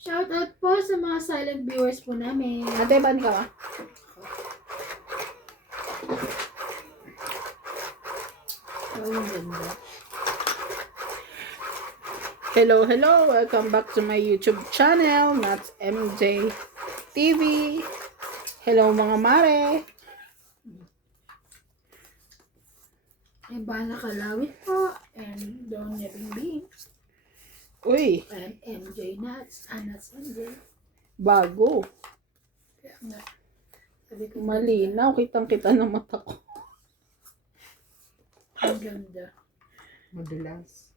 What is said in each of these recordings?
Shout out po sa mga silent viewers po namin. Ate, ban ka ba? Oh, ang ganda. Hello, hello! Welcome back to my YouTube channel, Matt's MJ TV. Hello mga mare! Ibana Kalawit po. And Donya Bingbing. Uy, And MJ Nuts. Nuts MJ. bago. Kaya nga. Sabi ko, Malinaw, kitang-kita ng mata ko. ang ganda. Madulas.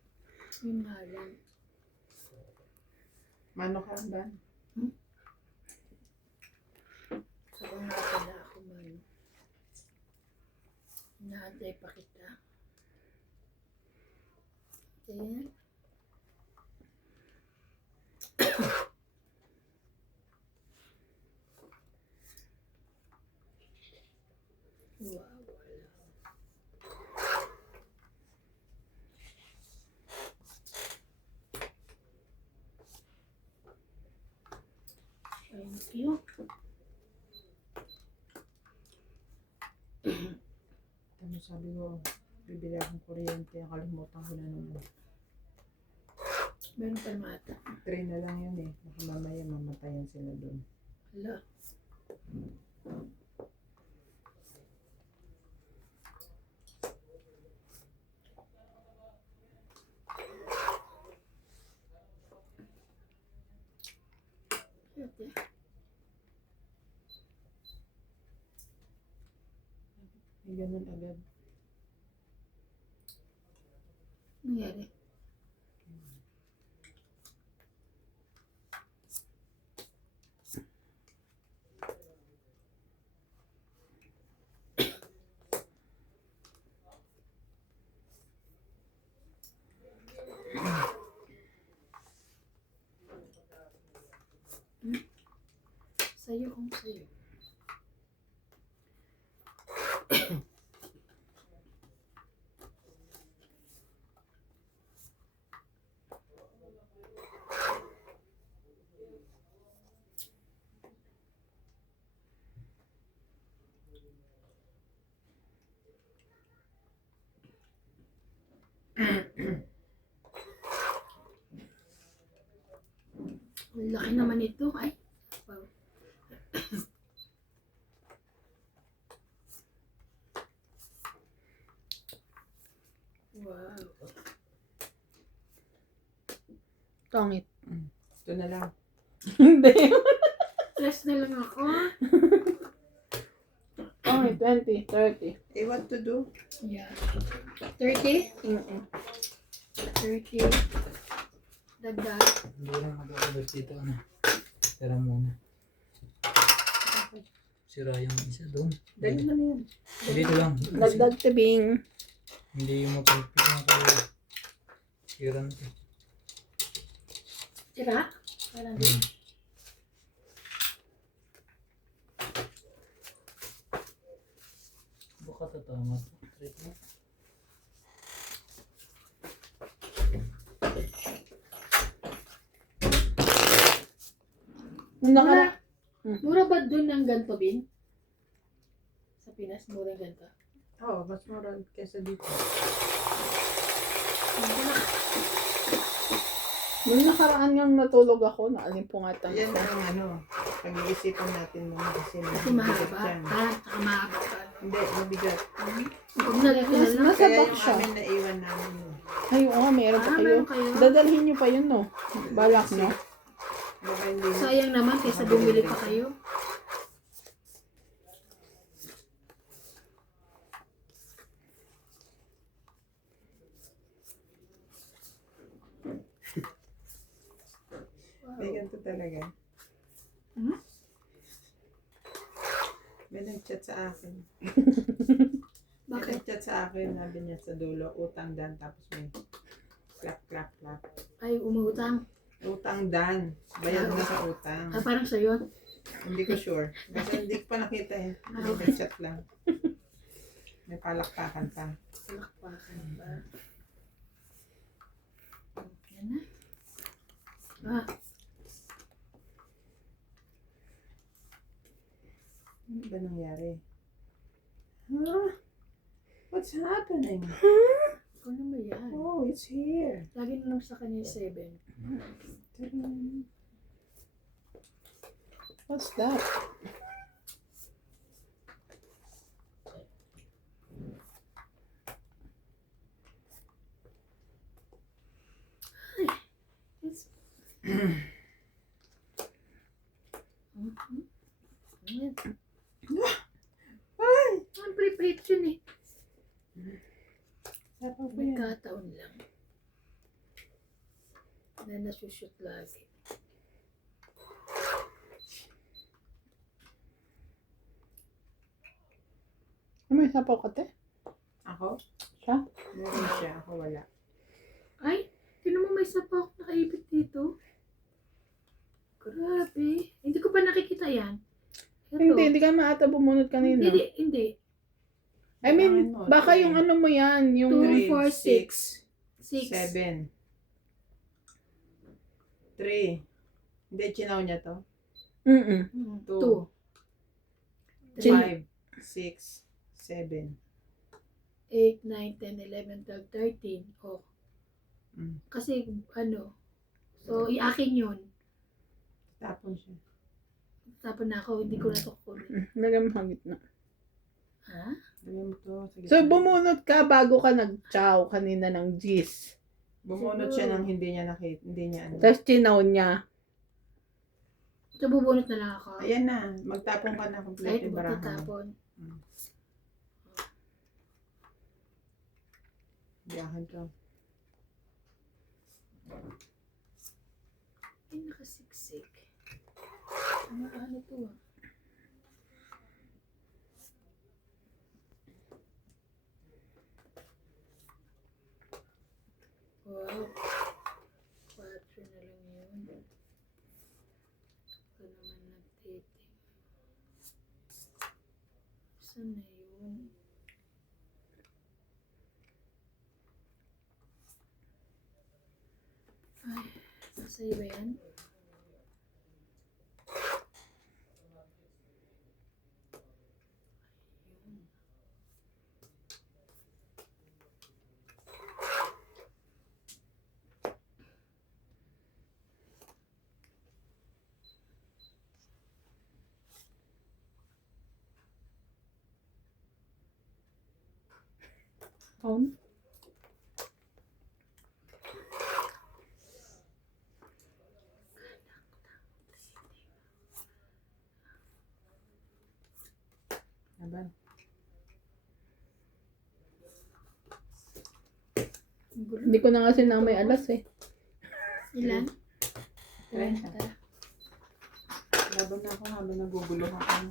Yun nga lang. Mano ka ba? Sabi nga pala ako man. Inaantay pa kita. Ayan. Wow, wala. Thank you. Ano sabi ko, bibili akong kuryente, nakalimutan ko na naman. Meron pa mata. Train na lang yun eh. Baka mamaya mamatayan sila doon. Hala. Okay. May ganun agad. Nangyari. Sa'yo kung sa'yo. Ang laki naman ito. Ay. Wow. Wow. Tongit. Ito na lang. Hindi. Stress na lang ako. Tongit, 20, 30. Eh, what to do? Yeah. 30? Mm-mm. 30. Dagdag. Hindi lang mag-aabas dito, ano. Tara muna. Sira yung isa doon. Dali na yan. Dito lang. Kasi Dagdag tibing. hindi yung mapagpipin ako. Sira na ito. Tira? Parang din. Baka tatama. Trip mo. Nung Mura. nakara- Mura ba dun ng ganito, Bin? Sa Pinas, mura yung ganito. Oo, mas mura kesa dito. Nung nakaraan yung natulog ako, naalimpungat ang Yan ako. ang ano, pag-iisipan natin muna kasi Kasi mabigat mahaba. yan. Saka mahaba pa. Hindi, mabigat. Huwag na lang Mas- lang. mas- Kaya Sabak yung siya. amin naiwan namin yun. Ay, oo, meron pa kayo. Meron kayo. Dadalhin nyo pa yun, no? Balak, no? Baka hindi na. Sayang naman kaysa bumili pa kayo. May ganito talaga. Hmm? May nag-chat sa akin. May Bakit? nag-chat sa akin, sabi niya sa dulo, utang dan, tapos may clap, clap, clap. Ay, umutang. Utang dan. Bayad na sa utang. Ah, parang sa'yo. Hindi ko sure. Kasi hindi ko pa nakita eh. Hindi nag-chat lang. May palakpakan pa. Palakpakan ba? Yan na. Ah, ba nangyari? Huh? What's happening? Ano ba yan? Oh, it's here. Lagi na lang sa kanya 7. Ta-da. What's that? It's... Ayan. Ay! Ang prepaid yun eh. Sarap ba yan? Nagkataon lang. Na nasushoot lagi. May sapaw ka, te? Ako? Siya? Meron siya. Ako wala. Ay, tinan mo may sapa ako nakaibit dito. Grabe. Hindi ko pa nakikita yan. Ito. Hindi ka maata bumunot kanina. Hindi. I mean, Kailangan mo, baka three. yung ano mo yan, yung... 2, 4, 6. 7. 3. Hindi, chinaw niya to. Mm-mm. 2. 3. 5, 6, 7. 8, 9, 10, 11, 12, 13. Oh. Mm. Kasi, ano. So, iakin yun. Tapon siya. Tapon na ako, hindi ko na ito kukunin. Lagyan mo sa gitna. Ha? Lagyan mo to. Sa So, gitna. bumunot ka bago ka nag-chow kanina ng G's. Bumunot siya ng hindi niya nakita. Hindi niya ano. Tapos chinaw niya. So, bubunot na lang ako. Ayan na. Magtapon ka na Kahit complete yung barahan. magtatapon. Biyahan to. Ay, nakasiksik. Ano to ah? Wow. 4 na lang yun. Ito naman nagtiting. Saan na yun? Ay, nasa iba yan? On. Laban. Hindi ko na kasi na may alas eh. Ilan? 30. Laban na ako habang nagugulo ako.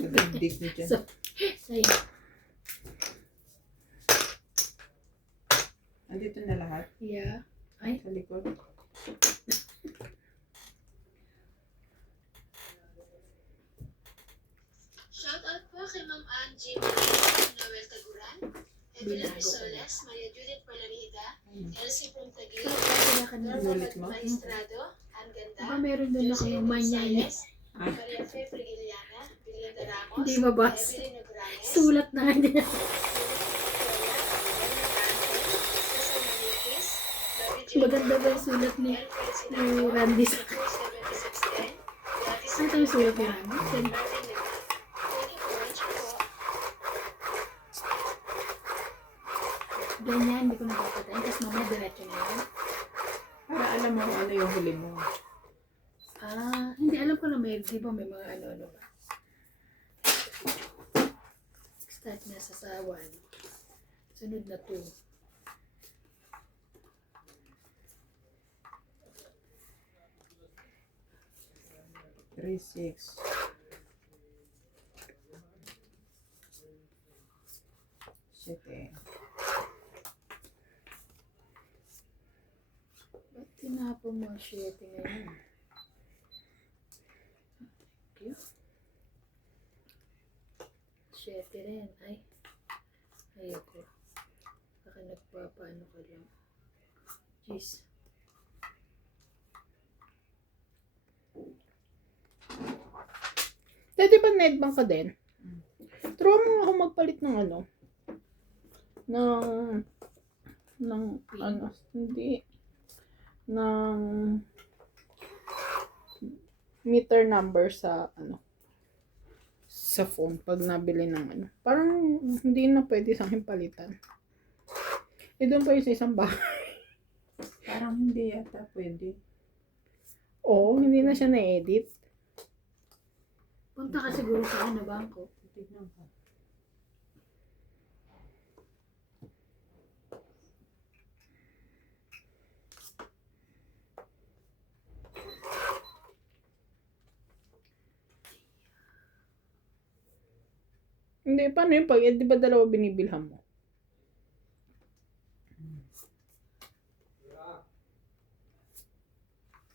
Sa digdig niyo dyan. So- Sa'yo. Andito na lahat. Yeah. Ay, Sa likod. Shoutout po kay Ma'am Angie Noel Taguran, Evelyn Binago ko Risoles, Maria Judith Palarida, Elsie Puntagil, kaya ka na. Norma Ulit mo? Maestrado, Ann Ganda, Baka meron doon ako yung manyay. Maria Fe Frigiliana, Belinda Ramos, Hindi mabasa. Evelyn Nogranes, Sulat na nga niya. Maganda ba yung sulat ni Randy sa Ano ito yung sulat ni Randy? Ganyan, hindi ko napapatayin. Tapos mamaya diretso na yun. Para alam mo kung ano yung huli mo. Ah, hindi alam ko na may, di ba may mga ano ba? Start na sa sawan. Sunod na 2. 3, 6. Siyete. Ba't tinapon mo ang 7 ngayon? Thank you. 7 rin. Ay. Ayoko. Baka nagpapaano ka lang. Jeez. Di ba netbang ka din? Turuan mo ako magpalit ng ano. Ng ano, hindi. Ng meter number sa ano. Sa phone pag nabili ng ano. Parang hindi na pwede sa akin palitan. Doon pa yung sa isang bahay. Parang hindi yata pwede. Oo, hindi na siya na-edit. Punta ka siguro sa ano, bangko. Tignan ko. Hindi, paano yun? Pag, di ba dalawa binibilhan mo?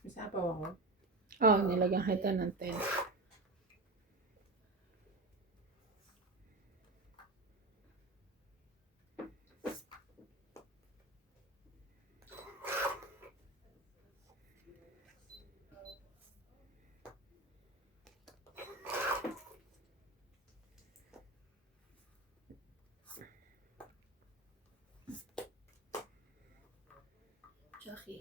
May sapaw ako. Oo, nilagyan kita ng 10. Chucky.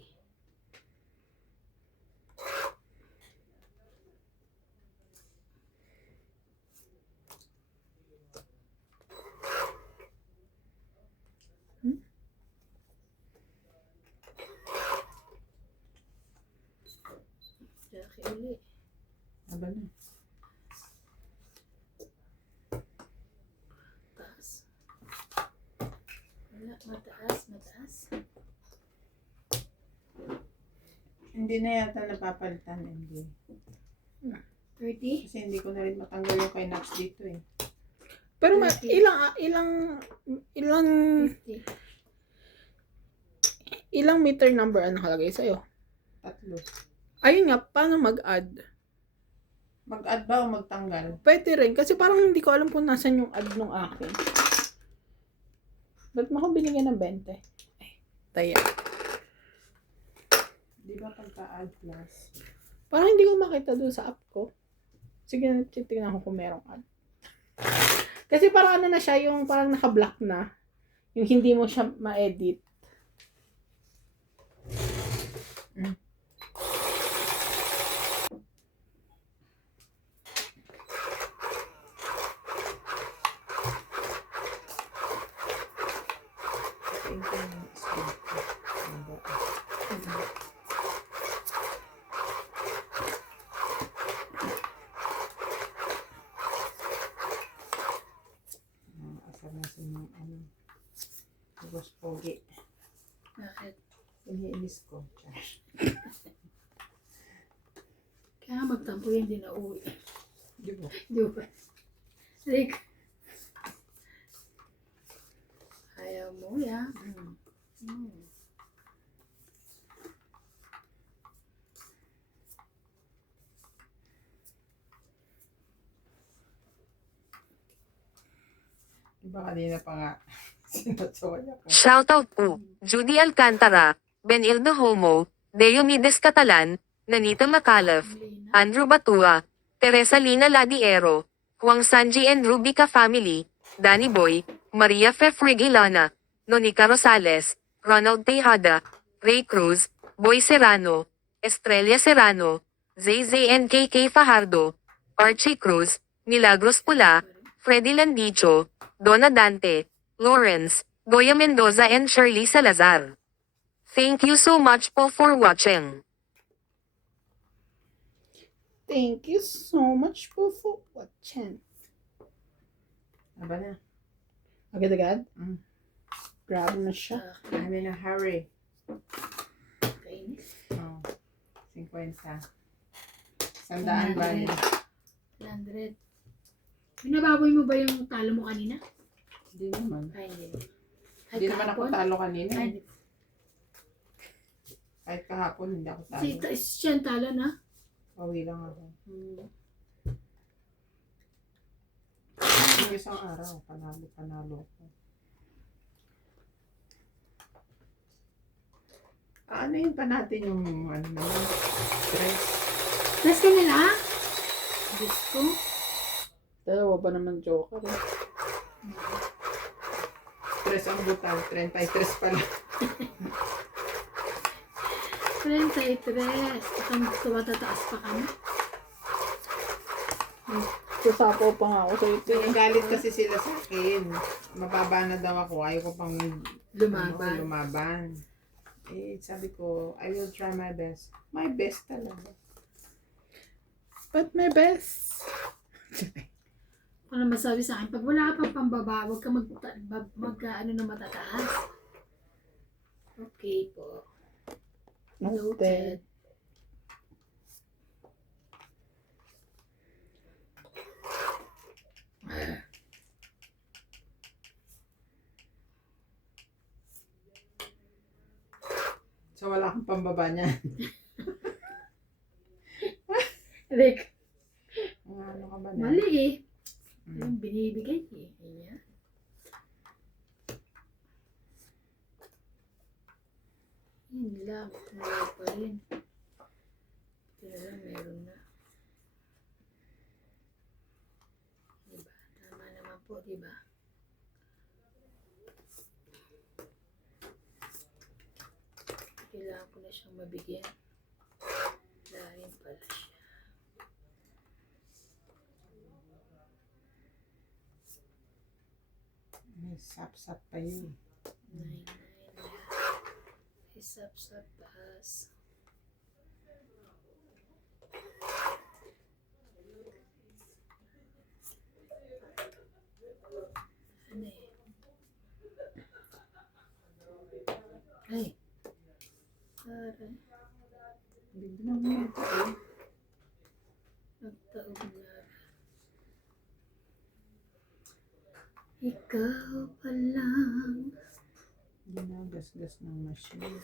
Chucky uli. Aba na. Taas. Wala, mataas, mataas. Hindi na yata napapalitan, hindi. 30? Kasi hindi ko na rin matanggal yung kay Nax dito eh. Pero Okay. ilang meter number ang nakalagay sa'yo? 3. Ayun nga, paano mag-add? Mag-add ba o magtanggal? Pwede rin, kasi parang hindi ko alam kung nasan yung add nung akin. Ba't mo ako binigyan ng 20? Ay, taya. Di ba pagka-add plus? Parang hindi ko makita doon sa app ko. Sige, tignan ko kung merong add. Kasi parang ano na siya, yung parang naka-block na. Yung hindi mo siya ma-edit. Ito yung screen ko. Ano ba? Asar na sa mga ano. Tapos pogi. Bakit? Iniinis ko. Char. Kaya nga magtampo yun, di na uwi. Di ba? Di ba? Rick. Ayaw mo, ya. Diba kanina pa nga. Sinatsoy ako. Shoutout po, Judy Alcantara, Benildo Homo, Diomedes Catalan, Nanita Macalef, Lina. Andrew Batua, Teresa Lina Ladiero, Huang Sanji and Rubica Family, Danny Boy, Maria Fefrig Ilana, Nonica Rosales, Ronald Tejada, Ray Cruz, Boy Serrano, Estrella Serrano, ZZNKK Fajardo, Archie Cruz, Milagros Pula, Freddy Landicho, Donna Dante, Lawrence, Goya Mendoza and Shirley Salazar. Thank you so much po for watching. Thank you so much po for watching. Aba na. Agad-agad? Mm. Grab na siya. I'm in a hurry. Kainis. Oh. 50. 100 ba yun? 100. Binababoy mo ba yung talo mo kanina? Hindi naman. Ay, hindi. Hindi naman ako talo kanina. Ay, eh. Kahit kahapon hindi ako talo. siya ang talo na. Pawi lang ako. Yung isang araw, panalo ko. Ano yun pa natin yung ano naman? Stress. Plus ka nila? Diyos ko. Dalawa ba naman joker? Tres ang butang. 33 pala. 33. Itong tumataas pa kami. Sasapaw pa nga ako sa ito. Nagalit kasi sila sa akin. Mababa na daw ako. Ayaw ko pang Lumaban. lumaban. Eh, sabi ko, I will try my best. My best talaga. But my best. Kung ano masabi sa akin, pag wala ka pang pambaba, huwag ka ano na matataas. Okay po. Noted. So, wala akong pambaba niya. Rick, Ano ka ba na? mali eh. Hmm. Yung binibigay eh. Ayan. Yun lang. Meron pa rin. Ito na lang, meron na. Diba? Tama naman po, diba? Kailangan ko na siyang mabigyan. Dahil pala siya. May sap-sap pa yun. 9. Isap-sap pass. Ano eh? Ay. Aray. Bigla mo yung tao. Nagtaog na. Ikaw pa lang. Ginagasgas ng machine.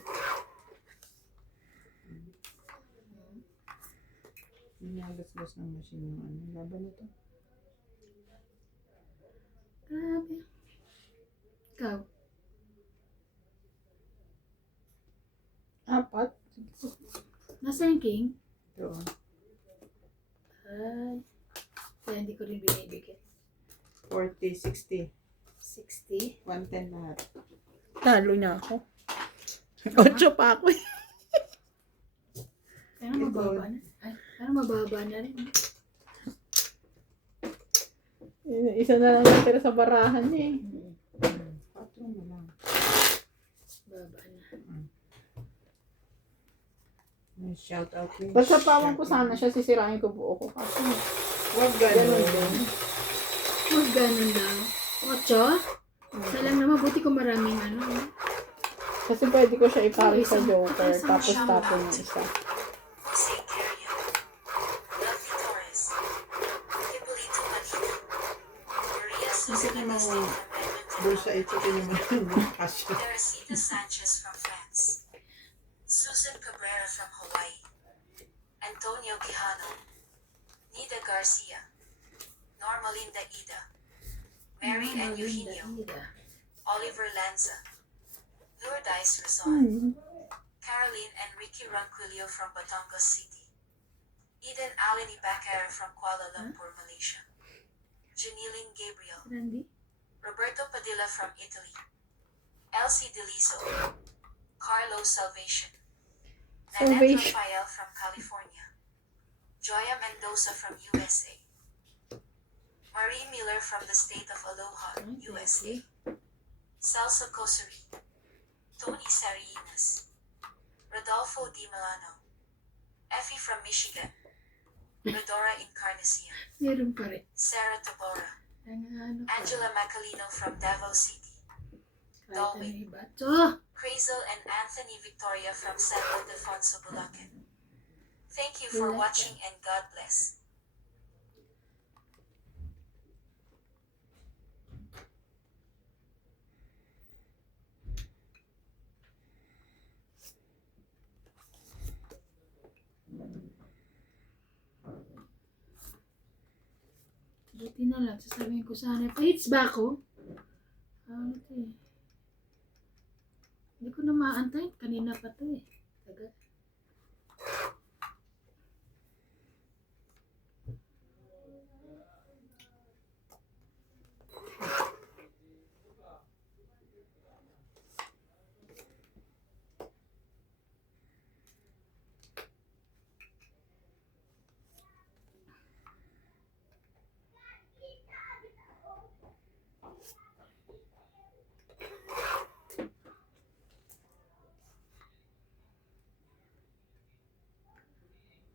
Ginagasgas ng machine yung ano. Laban na to. Grabe. Ikaw. 4. Nasa yung king? Ito. Ay. Kaya hindi ko rin binibigyan. 40, 60. 60. 110 lahat. Talo niya ako. 8 pa ako eh. Kaya mababa na. Ay, parang mababa na rin. Isa na lang natira sa barahan niya eh. 4 na lang. Baba na. May shout out rin. Basta pawang ko sana siya, sisirain ko buo ko. Kasi Huwag ganun ganun. din. Huwag ganun daw. 8? Isa lang naman. Buti ko maraming ano. Kasi pwede ko siya ipari sa Isang- joker, isang tapos siyam tapon lang. yung isa. Jose Carrion, Lovely Torres, Hippolito Manila, Maria Susan namang Agustin from Edmonton, Bulsa ito tinaman. Kasya. Teresita Sanchez from France, Susan Cabrera from Hawaii, Antonio Quijano, Nida Garcia, Normalinda Ida, Mary and Eugenio, Oliver Lanza, Lourdes Rizal, Caroline and Ricky Ronquillo from Batangas City, Eden Alini Bacara from Kuala Lumpur, Malaysia, Janiline Gabriel, Randy? Roberto Padilla from Italy, Elsie Deliso, Carlo Salvation, Nanette Salvation. Rafael from California, Joya Mendoza from USA, Marie Miller from the state of Aloha, USA, Celso Cosari, Tony Sarinas, Rodolfo Di Milano, Effie from Michigan, Rodora Encarnacion, Meron pa rin. Sarah Tabora, Ang ano pa. Angela Macalino from Davao City, Kahit ano iba. Ito! Crazel and Anthony Victoria from San Ildefonso, Bulacan. Thank you for Bulacan. watching and God bless. Buti na lang. Sasabihin ko sana. Pa-hits ba ako? Ano ito eh. Hindi ko na maantay. Kanina pa to eh. Tagal.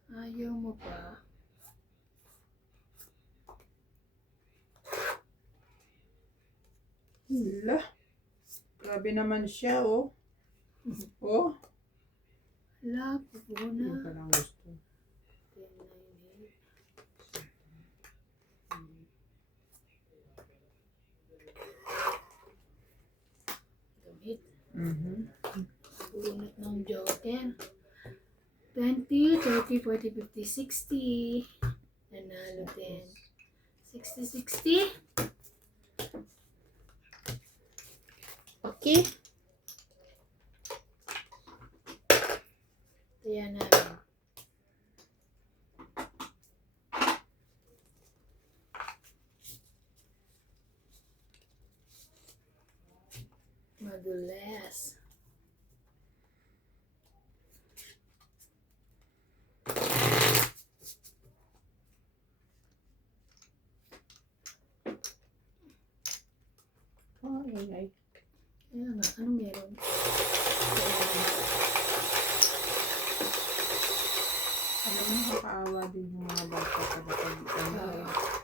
Ayaw mo pa. Hala. Grabe naman siya, oh. Oh. Hala, pupuna. Hindi pa lang gusto. 10, 9, 8. Gamit. Bunot ng joker. 20, 30, 40, 50, 60. Nanalo din. 60, 60. Okay. Kaya namin. Madulas. Ay. Kaya nga, ano meron? Alam mo, nakakaawa din yung mga bata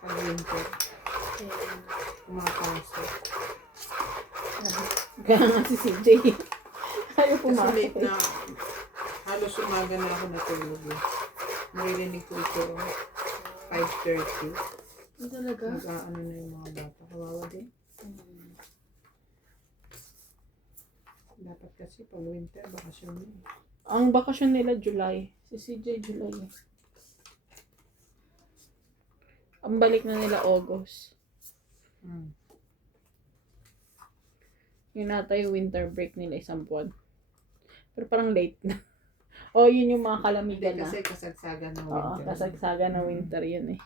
pag winter. Kaya, Kumapasok. Kaya nga si CJ. Ayaw Kasi pumasok. late na, halos umaga na ako natulog. Naririnig ko ito 5:30. ano talaga? Nag-aano na yung mga bata. Kawawa din. Dapat kasi pag winter, bakasyon na. Ang bakasyon nila July. Si CJ July. Ang balik na nila August. Yun nata yung winter break nila 1 buwan. Pero parang late na. O, yun yung mga Hindi kalamigan na. kasi kasagsagan ng Oo, winter. kasagsaga na winter yun eh.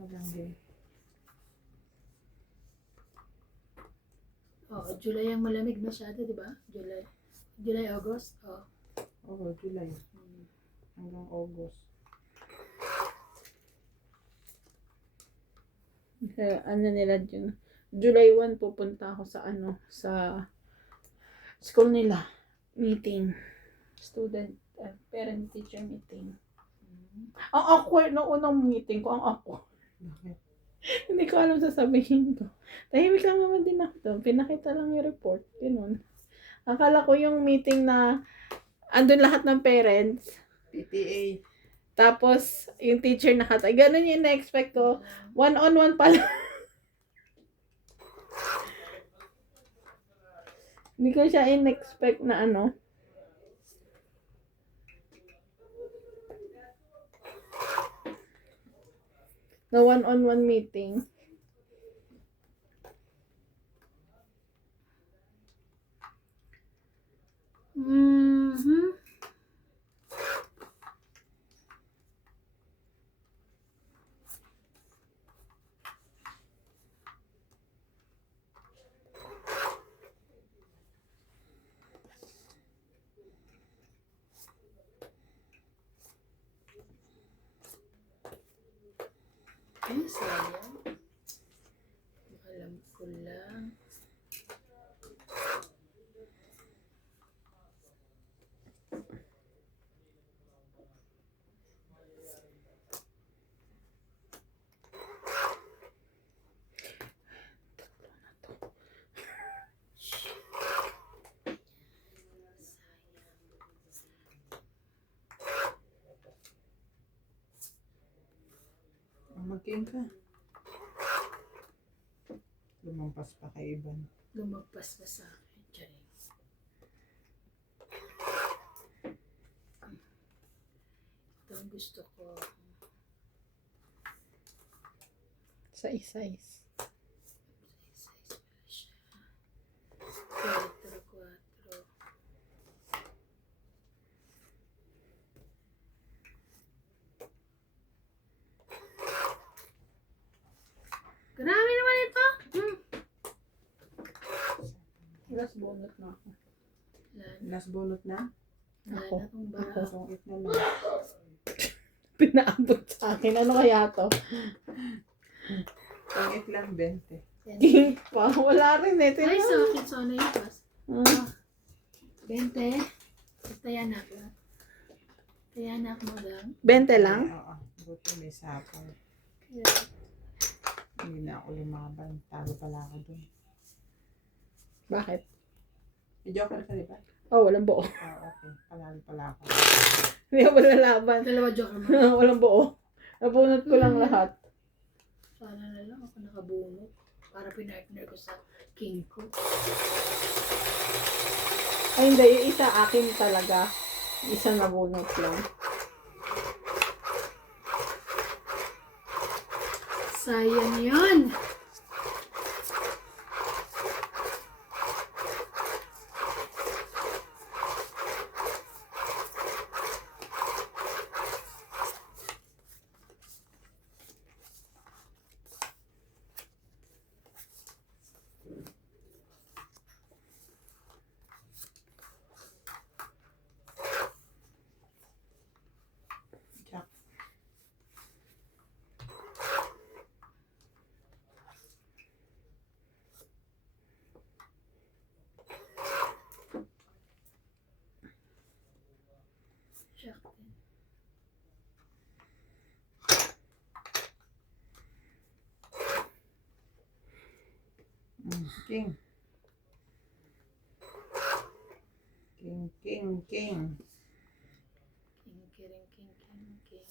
Ano lang din. Oo, July ang malamig masyado, di ba? July, August. Oo. Oo, July. Hanggang August. Kaya ano nila dyan. July 1 pupunta ako sa sa school nila. Meeting. Student, parent teacher meeting. Ang awkward ng unang meeting ko. Ang awkward. Bakit? Hindi ko alam sasabihin ko. Tahimik lang naman din ako doon. Pinakita lang yung report. Ganun. Akala ko yung meeting na andun lahat ng parents. PTA. Tapos, yung teacher nakatay. Ganun yung na-expect ko. One-on-one pala. Hindi ko siya in-expect na na one-on-one meeting. Mhm. Ay, sayang. Alam ko lang. Maging ka. Lumampas pa kay Iban. Lumagpas na sa akin. Charing. Ito ang gusto ko. Size. Size pala siya. 4. Grabe naman ito. Last bonus na ako. Last bunot na? Wala Ako. na akong bara. Sungit na lang. Pinaabot sa akin. Ano kaya to? Sungit lang 20. King pa. Wala rin eh. Ay, Tingnan. sa akin, so ano yung pas? Ah, 20. Basta yan natin. Kaya na ako madam. 20 lang? Oo. Buti may sapal. Kaya, Hindi na ako lumaban. Tago pala ako dun. Bakit? May joker ka, di ba? Oh, walang buo. Okay. Panalo pala ako. Hindi ako lalaban. dalawa joker mo. Walang buo. Nabunot ko lang lahat. Sana na lang ako nakabunot. Para pinartner ko sa king ko. Ay, hindi. Yung isa akin talaga. Isa nabunot lang. Sayang yan. Jack. Jack din. King. King, king, king. King, king, king, king, king.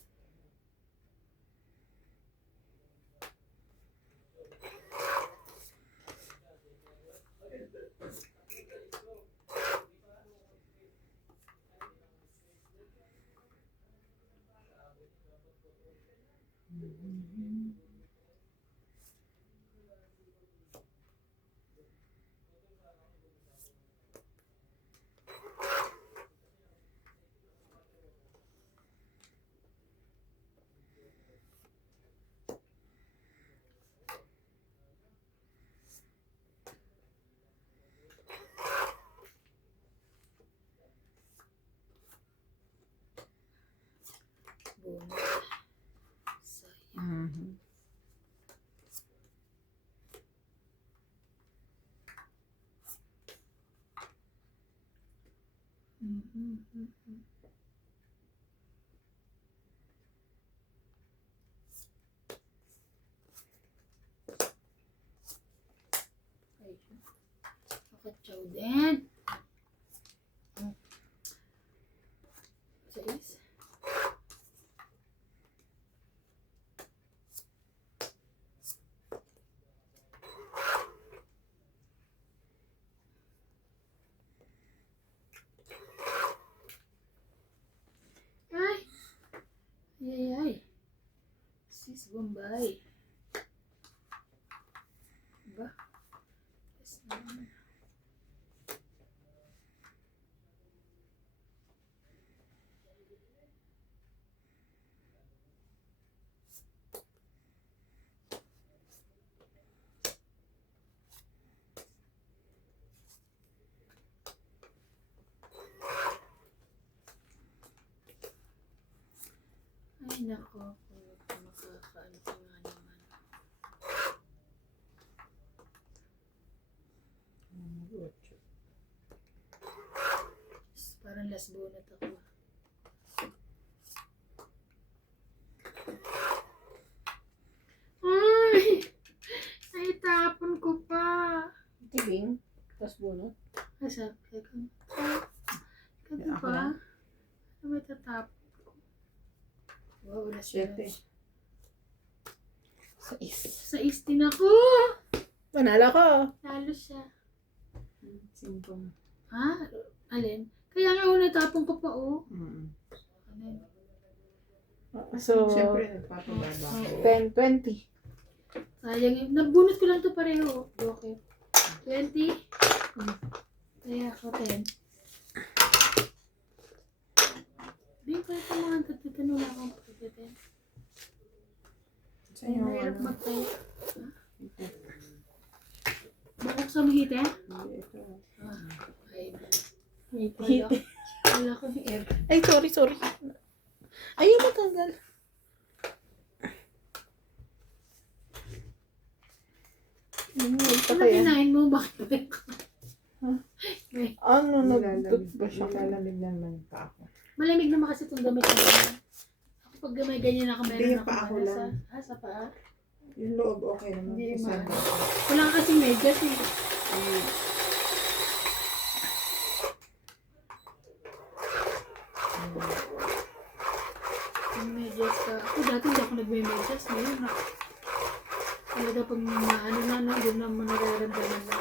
Bunot. Sayang. Mhm. Mhm. Ayun. Nakatsaw din. Sais. Ay! Ay, ay. Sis Bombay. Ba? Yes, naman. Ay, nako. Kung makakaano ko nga naman. Parang last bonnet ako. Ay! Ay, tapon ko pa. Tibing. Tapos bunot. Asa? Teka. Ikaw Ako pa? na. Ano may tatapon ko? Wow, wala siya. Siyete. Sais. Sa din ako. Panalo ko. Lalo siya. Singkong. Ha? Alin? Kaya nga una tapon ko pa, oh. Mm. Alin? So, Siyempre, nagpapababa ako. 10, 20. Sayang yun. Nabunot ko lang to pareho. Okay. 20. Kaya ako 10. Di ko ito mga tatitan wala akong pagdating. Sa inyo, Mahirap ano? magtayo. Bakit sa mahita? Hindi, ito. Ay, Hit. wala ko yung air. Ay, sorry. Ayun, matanggal. Ito Ano kaya. kinain mo? Bakit ba ko? Ano, nagdut Nilalamig. ba siya? Nilalamig naman pa ako. Malamig naman kasi itong damit ko. Ako pag may ganyan ako, Hindi, meron ako paa ko ano lang. sa paa. Yung loob, okay naman. Hindi Kasi naman. ano, Wala ka kasing medyas eh. Yung medyas ka. Ako dati hindi ako nagme-medyas. Ngayon na. Talaga pag maano na, no, doon naman nararamdaman na.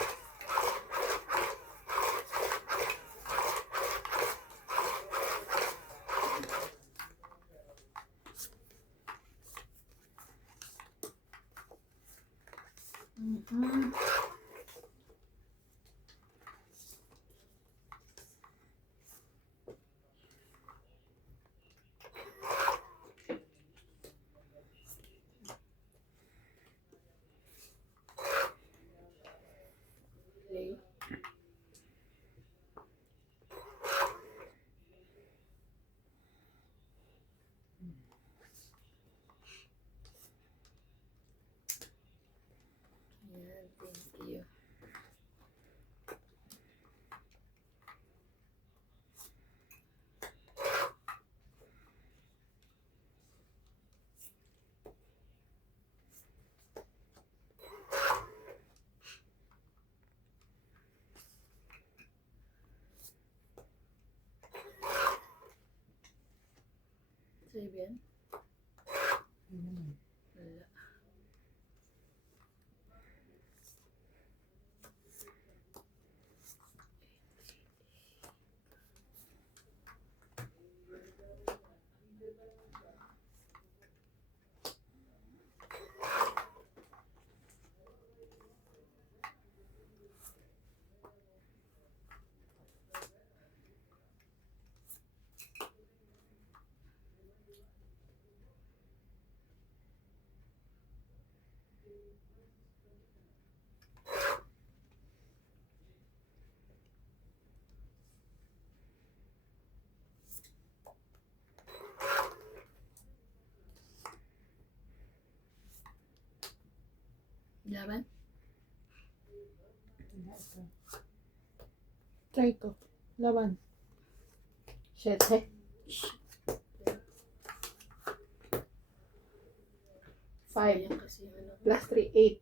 Mhm. Okay. Yan, thank you. Sa'yo ba yan? yun naman. Wala. Laban? Wala ito. Try ko. Laban. Siyete. 5 Ayan kasi ano. plus 3, 8.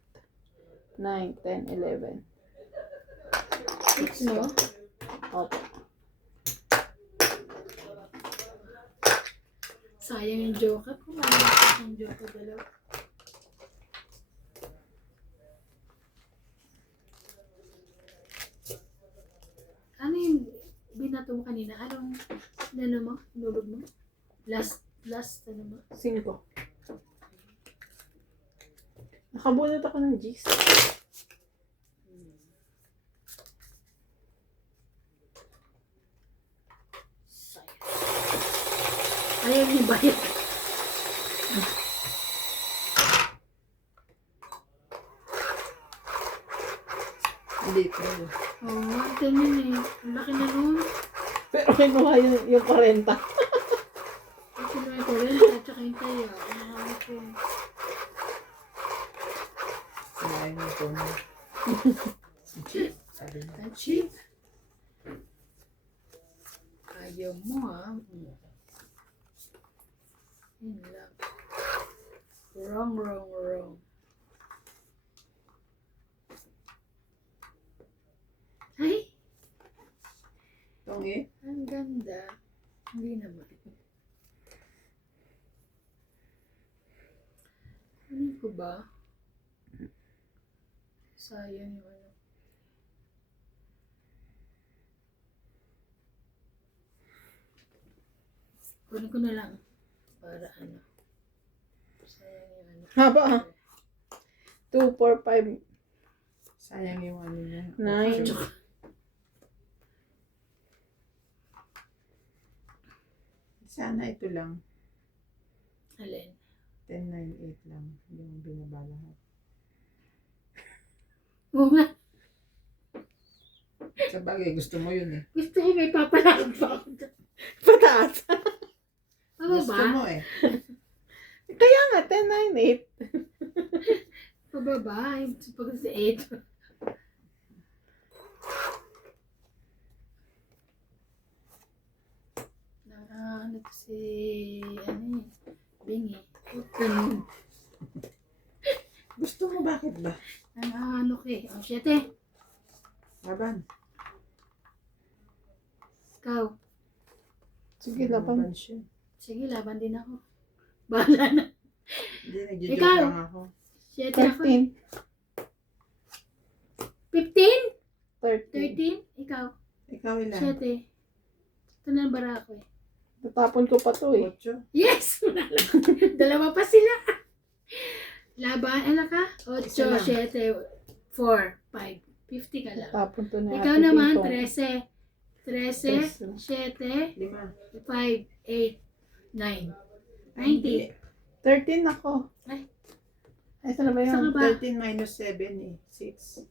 9, 10, 11. 6 no? Opo. Sayang yung joker. Kung ano yung joker dalawa. Ano yung binato mo kanina? Anong ano mo? Nulog mo? Last ano mo? 5. Nakabunot ako ng G's. Sayang. Ayaw niyo ba yan? Hindi ko. Oo, ang ganyan eh. Ang laki na nun. Pero kinuha yung 40. Ang kinuha ko rin. At saka yung tayo. Ang nakakami ko. Sinayin mo ito mo. Cheap. Sabi mo. Ang cheap. Ayaw mo ah. Yun lang. Wrong. Ay! Itong eh. Ang ganda. Hindi naman. Ano ko ba? Sayang yung ano. Kunin ko na lang. Para ano. Sayang yung ano. Haba ah. 2, 4, 5, Sayang yung ano niya. 9. Sana ito lang. Alin? 10, 9, 8 lang. Yung binaba lahat. Oo nga. Sa bagay, gusto mo yun eh. Gusto ko may papalakad pa ako dyan. Pataas. Ano Gusto ba? mo eh. Kaya nga, 10, 9, 8. Pababa. Yung pag sa 8. Ganun. Gusto mo, bakit ba? Ano ko eh. O, 7. Laban. Ikaw. Sige, laban. Laban siya. Sige, laban din ako. Bahala na. Hindi, nagjo-joke Ikaw. lang ako. 7 ako. 13. 15? 13. 13? Ikaw. Ikaw ilan? 7. Ito na ang bara ko eh. Natapon ko pa to eh. 8. Yes! Dalawa pa sila. Laban, ano ka? 8, Isa lang. 7, 4, 5. 50 ka lang. Natapon to na Ikaw naman, 13. 13, 7, 5. 5, 8, 9. 90. 13 ako. Ay. Ay, saan na ba Saan yun? ka ba? 13 minus 7 eh. 6.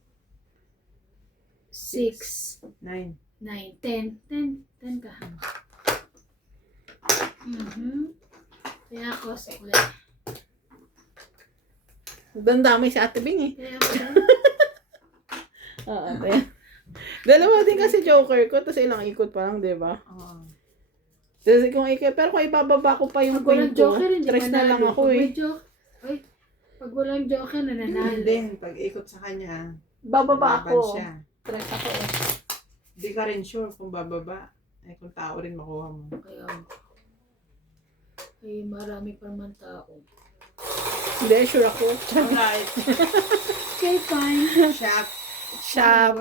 6, 9. 9, 10. 10 ka. Kaya ako sa kulay. Dandamay si Ate Bing eh. Kaya ako na. Oo, kaya. Dalawa din kasi joker ko, tapos ilang ikot pa lang, di ba? Oo. Kasi kung pero kung ibababa ko pa yung Pag walang queen ko, joker, hindi tres na lang manalo. ako Pag eh. may joke, ay, pag walang joker, Ganun nananalo. din. Pag ikot sa kanya, Bababa laban ako. siya. Tres ako eh. Hindi ka rin sure kung bababa. Eh, kung tao rin makuha mo. Kaya, ay, marami pa naman tao. Hindi, sure ako. Alright. Okay, fine. Shop. Shop.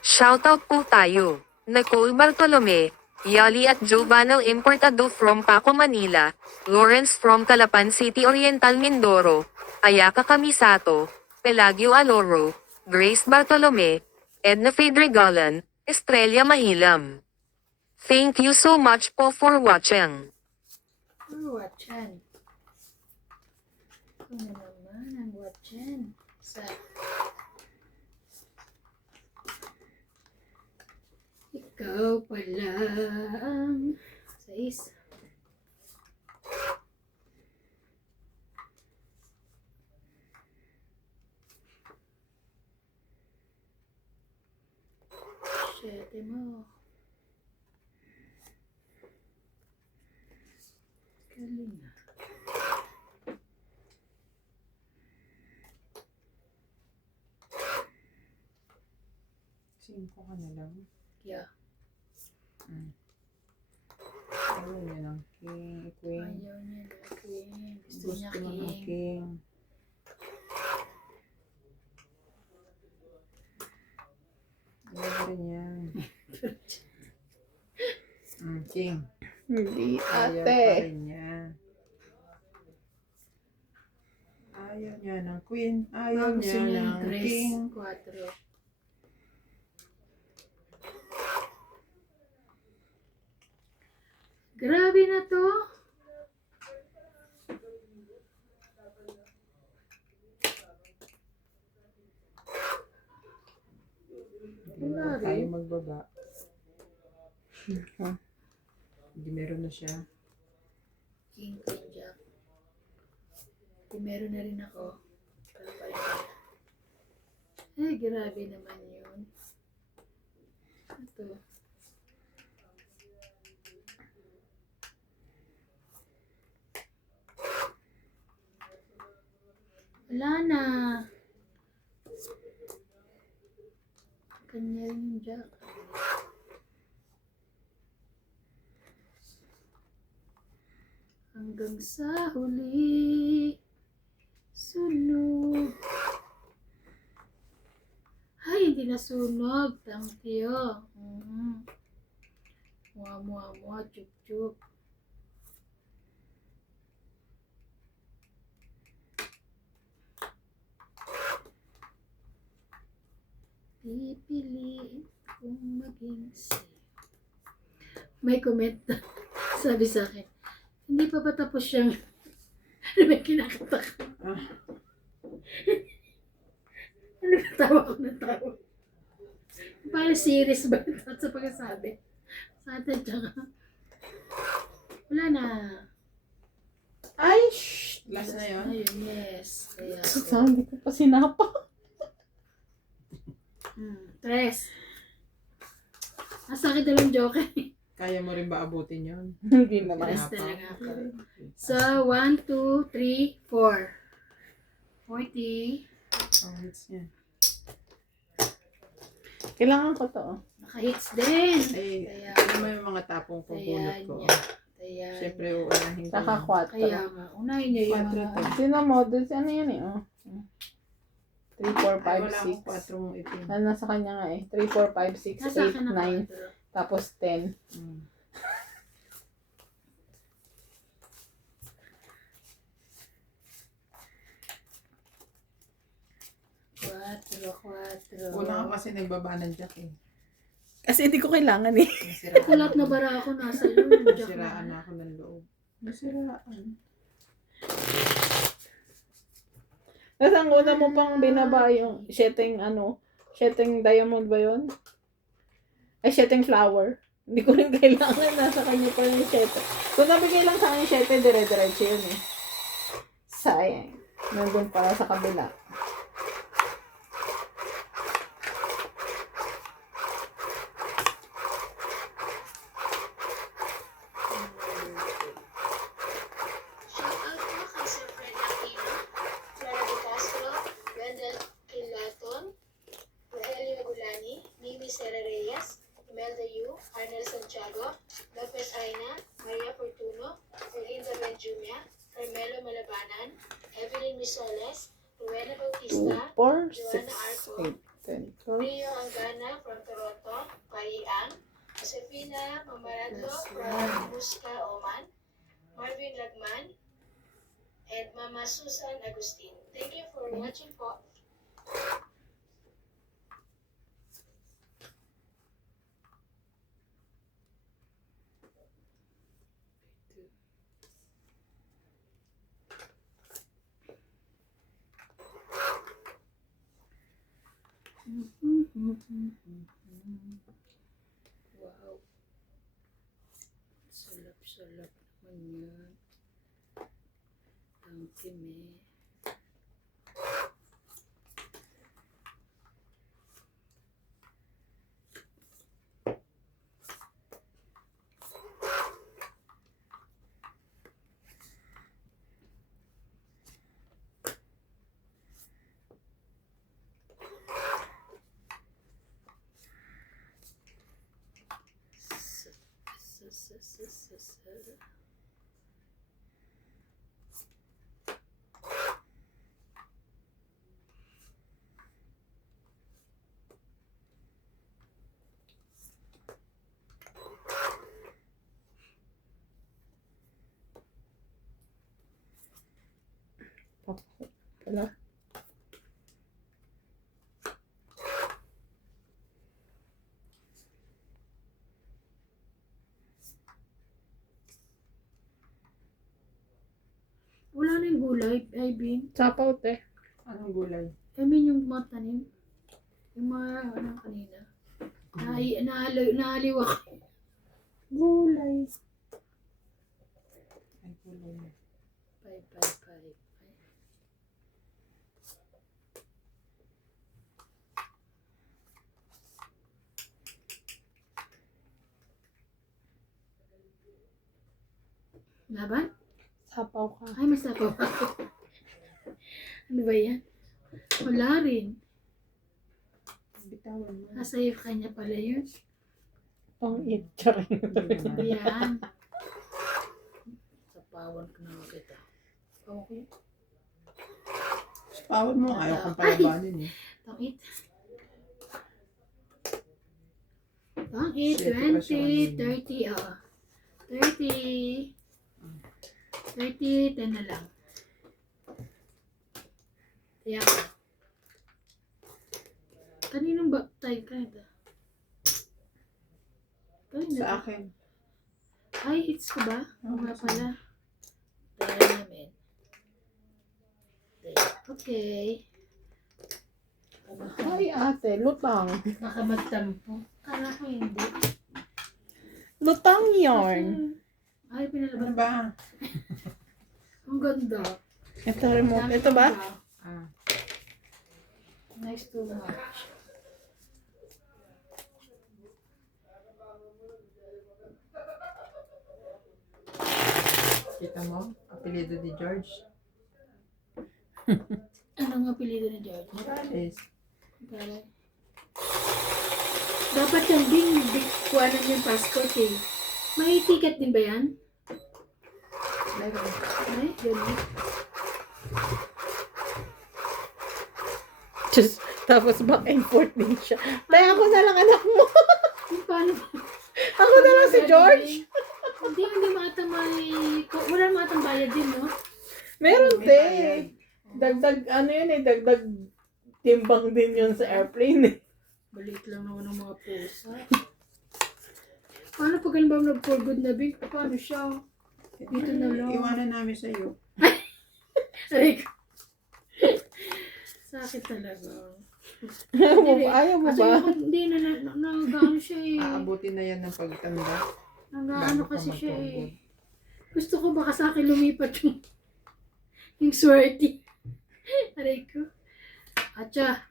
Shoutout po tayo. Nicole Bartolome, Yali at Giovanna Importado from Paco, Manila, Lawrence from Calapan City Oriental, Mindoro, Ayaka Kamisato, Pelagio Aloro, Grace Bartolome, Edna Fedregalan, Estrella Mahilam. Thank you so much po for watching. Watchan. Ano naman ang watchan? Sa ikaw pala ang 6. Siyete mo. Galing ah. Cinco ka na lang. Yeah. Ayun yun ang king, queen. Ayaw niya na queen. Gusto Gusto niya mo ng king. king. Ayaw rin yan. King. Hindi, Ayaw ate. pa rin niya. Ayaw niya ng queen. Ayaw Gusto niya niya ng ng king. 4. Grabe na to. Hindi Wala tayo rin. magbaba. Hindi meron na siya. King, queen, jack. Kung meron na rin ako. Pero pa rin pala. Eh, grabe naman yun. Ito. Wala na. Kanya rin yung jack. Hanggang sa huli. Sunog. Ay, hindi nasunog. Thank you. Mua, chup, chup. Pipiliin kong maging sayo. May comment na sabi sa akin, hindi pa ba tapos siyang ano ba kinakata ko? Ano ba tawa ko ng tawa? Parang series ba ito sa pagkasabi? Sa atin tsaka wala na. Ay, shh! Last na yun. Ayun, yes. Kaya Hindi ko pa sinapa. 3. Nasa akin dalawang joker. Kaya mo rin ba abutin yun? Hindi naman. Rest talaga ako. So, 1, 2, 3, 4. 40. Oh, hits niya. Kailangan ko to. Oh. Naka-hits din. Eh, Kaya, ano mo yung mga tapong pagpulot ko? Kaya, Siyempre, uunahin ko. Saka yun. kaya 4. nga. Unahin niyo yung Quatro mga... to. Sino mo? Doon, ano yan eh? Oh. 3, 4, Ay, wala 5, akong 6. 4 mong itim. Nasa kanya nga eh. 3, 4, 5, 6, Nasa akin 8, ang 9. 4. Tapos 10. Mm. Quatro. Una ka kasi nagbaba ng jack eh. Kasi hindi ko kailangan eh. Nasiraan. Kulat na bara ako nasa yun. Nasiraan na ako ng loob. Nasiraan. Tapos ang una mo pang binaba yung setting diamond ba yun? Ay, setting flower. Hindi ko rin kailangan. Nasa kanya pa yung setting. Kung nabigay lang sa akin yung setting, dire-diretso yun eh. Sayang. Nandun para sa kabila. Shoutout po kay Sir Fred Aquino, Clara De Castro, Wendell Kilaton, Rogelio Magulani, Mimi Sera Reyes, Imelda Yu, Arnel Santiago, Lopez Aina, Maria Fortuno, Erlinda Benjumia, Carmelo Malabanan, Evelyn Misoles, Rowena 2, Bautista, 4, 6, Joanna Arco, 8, 10, 12. Rio Angana from Toronto, Paiang, Josefina Mamaradlo from Musca, Oman, Marvin Lagman, and Mama Susan Agustin. Thank you for watching po. Wow. Salap-salap naman yan. Tangki me. Wala. Wala na yung gulay, Ibin. Sapaw te. Anong gulay? I mean, yung mga tanim. Yung mga, ano kanina. Nahaliw ako. Gulay. Ay, gulay. 5. Laban? Sapaw ka. Ay, may sapaw ako. Ano ba yan? Wala rin. Bitawan mo. Nasa iyo kanya pala yun. Pang eat. Charing. Yan. Sapawan ko na kita. Sapawan ko yun. Pawad mo. Ayaw kong palabanin eh. Tangit. Tangit. Shit, 20, 30. 30. 30, 10 na lang. Kaya ka. Kaninong ba tayo ka ito? Kanina Sa ba? akin. Ay, hits ko ba? Oo nga pala. Tayo namin. Okay. Ay ate, lutang. Baka magtampo. Kala ko hindi. Lutang yarn. Ay, Ano pinalaban. ba? Ang ganda. Ito remote. Ito ba? Ah. Nice to watch. Kita mo? Apelido ni George. Anong apelido ni George? Morales. Para- Dapat yung kuhanan yung passport eh. May ticket din ba yan? Meron. Ay, ganun. Just, tapos back and forth din siya. Kaya ako na lang anak mo. Yung paano? Ako na lang si George. Hindi mata may... Wala matang bayad din, no? Meron May din. bayad. Dagdag, ano yun eh, dagdag timbang din yun sa airplane eh. Balik lang naman ng mga pusa. Paano pag halimbawa nag-for good na big? Paano siya? Dito na lang. Iwanan namin sa iyo. Aray ko. Sakit talaga. Ayaw mo Kasi ba? hindi na nagaano siya eh. Aabutin na yan ng pagtanda. Nagaano Bago ka kasi siya mag-for eh. good. Gusto ko baka sa akin lumipat yung swerte. Aray ko. Atcha.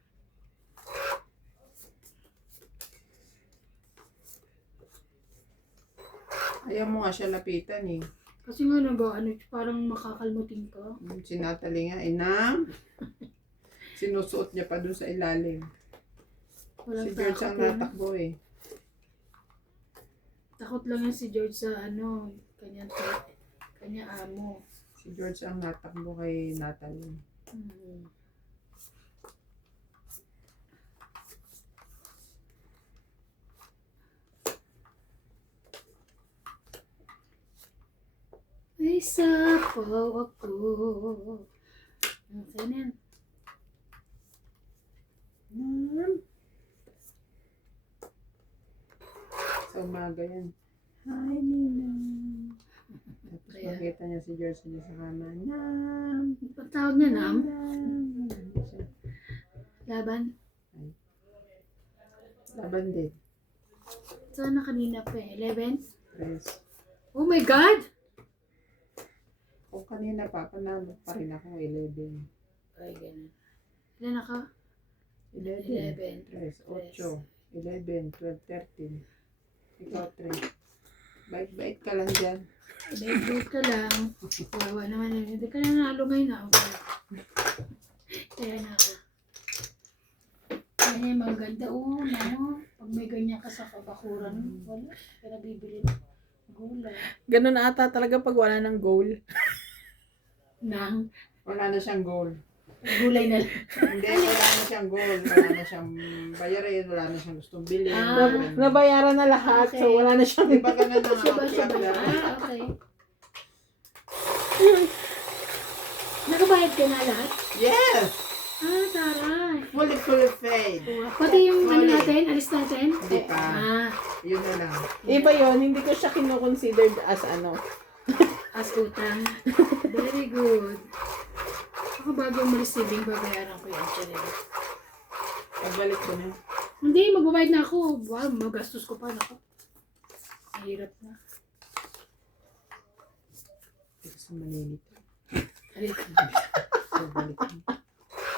Ayaw mo nga siya lapitan eh. Kasi nga nagaano, parang makakalmutin ka. Si Natalie nga, inang. Sinusuot niya pa dun sa ilalim. Walang Si George ang takot yun. natakbo eh. Takot lang yan si George sa ano, kanya amo. Si George ang natakbo kay Natalie. Hmm. Ay, sapaw ako. Okay na yan. Sa umaga yan. Hi, Nina. Tapos Kaya- makita niya si George niya sa kama. Nam. Ang tawag niya, Nam? Nam. Laban? Laban din. Sana kanina pa eh. 11? Tres. Oh my God! Kung kanina pa, panalo pa rin ako 11. Ay, ganun. Ilan ako? 11. 3. 8. 11. 12. 13. Ikaw 3. Bait-bait ka lang dyan. Bait ka lang. Wawa naman yun. Hindi ka na nanalo ngayon na. Okay. Kaya na ako. Kaya maganda. Oo, no. Pag may ganyan ka sa kabakuran, wala. Kaya bibili ng gulay. Ganun ata talaga pag wala ng goal. Nang Wala na siyang goal. gulay na lang. Hindi, wala na siyang goal. Wala na siyang bayarin. Wala na siyang gustong bilhin. Ah. Nabayaran na lahat, so Okay. wala na siyang... Di ba ganun na Siya ba, nga? siya ba? Ah, okay. Nakabayad ka na lahat? Yes! Ah, taray. Fully paid. Pati yung ano natin, alis natin? Hindi pa. Ah, Yun na lang. Iba yon, hindi ko siya kino-considered as ano. as utang. Very good. Ako bago umalis sibing, babayaran ko yan. Chanel. Pagbalik ko na. Hindi, magbabayad na ako. Wow, magastos ko pa. Nako. Mahirap na. Ito sa malinit. Alis. Pagbalik ko.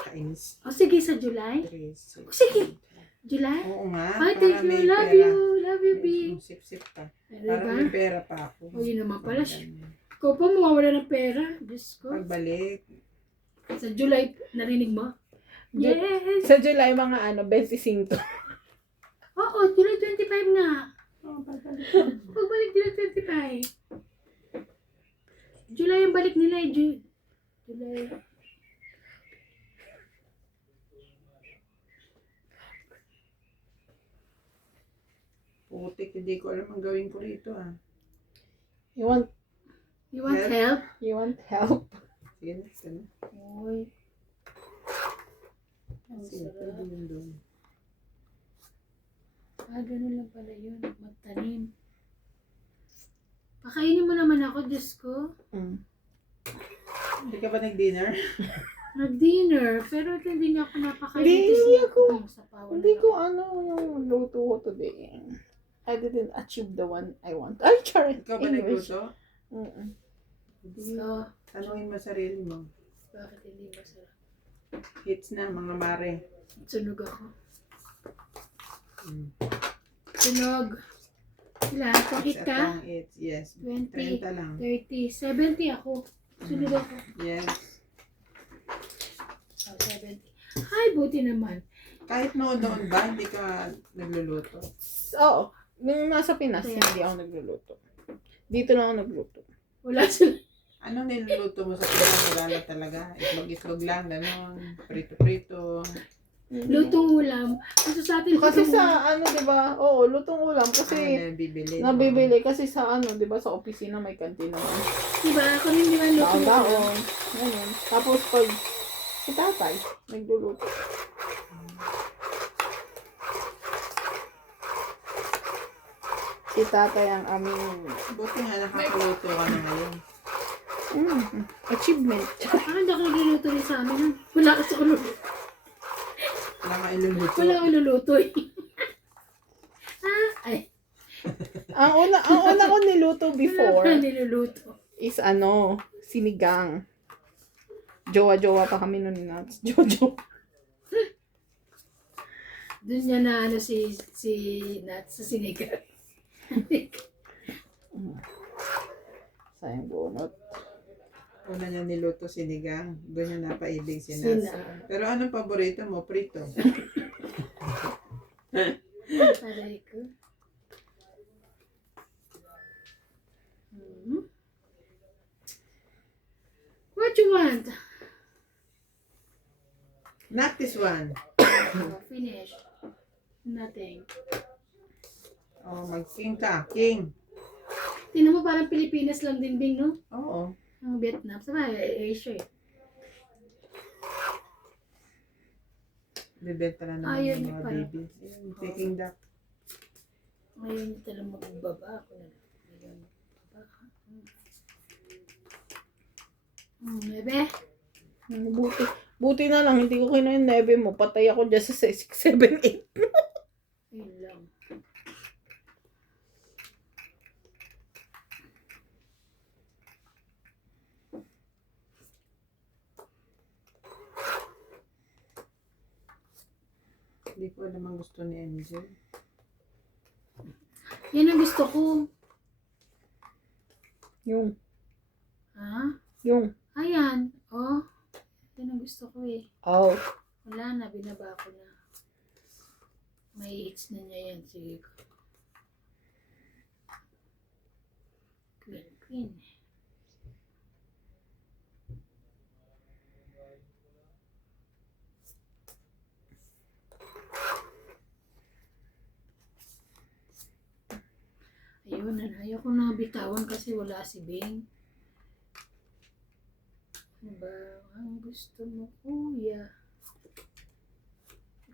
Kainis. O sige, sa July? 3, 6. Sige. July? Oo nga. Ay, para thank you. may Love pera. you. Love you, B. Sip-sip ka. Ay, Para diba? may pera pa ako. O, yun naman pala siya. Ganyan. Ikaw pa, mawawala ng pera. Diyos ko. Pagbalik. Sa July, narinig mo? Ju- Yes! Sa July, mga ano, 25. Oo, July 25 nga. Oh, pagbalik ko. Pagbalik July 25. July yung balik nila eh. July. Putik, hindi ko alam ang gawin ko rito ah. You want, You want Help? help? you want help? Sige na, sige na. Uy. Ang Sige, pwede sarap. yun doon. Ah, ganun lang pala yun. Magtanim. Pakainin mo naman ako, Diyos ko. Mm. Hindi ka ba nag-dinner? Nag-dinner, pero hindi nga ako napakain. Hindi ako. Sa pawan Hindi ko ano yung luto ko today. I didn't achieve the one I want. Ay, Charlie. Ikaw ba nagluto? Mm-mm. Hindi. So, Tanungin mo sarili mo. bakit hindi masarap? Hits na, mga mare. Sunog ako. Mm. Sunog. Ilan? Pang It's eat a ka? pang eat. Yes. 20, 30 lang. 30, 70 ako. Sunod ako. Yes. Oh, 70. Ay, buti naman. Kahit noon ba, hindi ka nagluluto? Oo. Nung nasa Pinas, Kaya- hindi ako nagluluto. Dito lang ako nagluto. Wala sila. Anong niluluto mo sa Pinas? Wala na talaga. Itlog-itlog lang, gano'n. Prito-prito. Lutong ulam. Kasi sa atin, Kasi lutong ulam. sa ano, 'di ba? Oo, lutong ulam Ano kasi na bibili? nabibili kasi sa ano, 'di ba, sa opisina may kantin naman. Diba? Ako rin di ba lutong ulam. Daon-daon. Ganun. Tapos pag si tatay, nagluluto. Si tatay ang aming Buti nga nakakuluto ka na ngayon. achievement. Ako hindi ako nagluluto rin sa amin. Wala kasi ako luluto. Wala ka iluluto. Wala ako luluto eh. Ay. ang una ko niluto Wala before pa niluluto. is ano, sinigang. Jowa-jowa pa kami nun ni Nats. Jojo. Doon niya na ano si Nats sa sinigang. Sayang bunot. Una niya niluto sinigang. Doon niya napaibig si Nas. Sina. Pero anong paborito mo? Prito. Aray ko. Hmm. What you want? Not this one. Oh, finish. Nothing. Oh, mag-king ka. King. Tingnan mo parang Pilipinas lang din, Bing, no? Oo. Ang Vietnam. Saba, Asia eh. Bibenta na naman Ayun, yung mga parang- baby. Ayun, Peking duck. Ngayon niya talagang magbaba ako na. Ngayon, magbaba. Bebe. Buti na lang, hindi ko kinuha yung nebe mo. Patay ako dyan sa 6, 7, 8. Ayun lang. Hindi ko alam ang gusto ni Angel. Yan ang gusto ko. Yung. Ayan. Oh. Yan ang gusto ko eh. Oh. Wala na. Binaba ko na. May hits na niya yan. Sige ko. Queen. Ayun, ayaw ko na bitawan kasi wala si Bing. Ano ba ang gusto mo, kuya?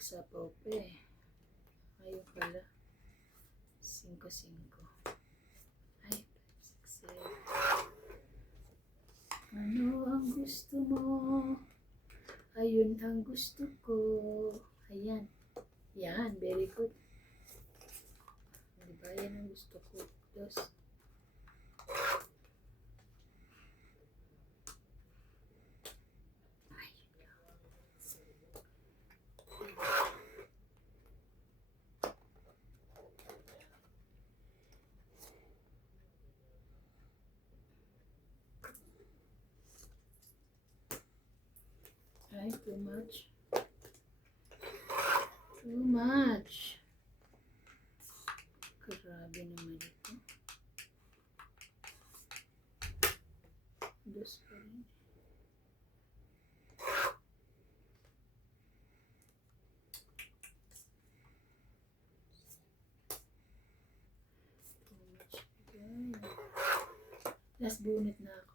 Sapaw pa eh. Ayaw pala. 5-5. Ay, 5-6-7. Ano ang gusto mo? Ayun ang gusto ko. Ayan. Yan, very good. Diba, yan ang gusto ko. Dos. Ay, too much. Too much. Grabe naman ito. Dos pa rin. Too much. Ayan. Last bunit na ako.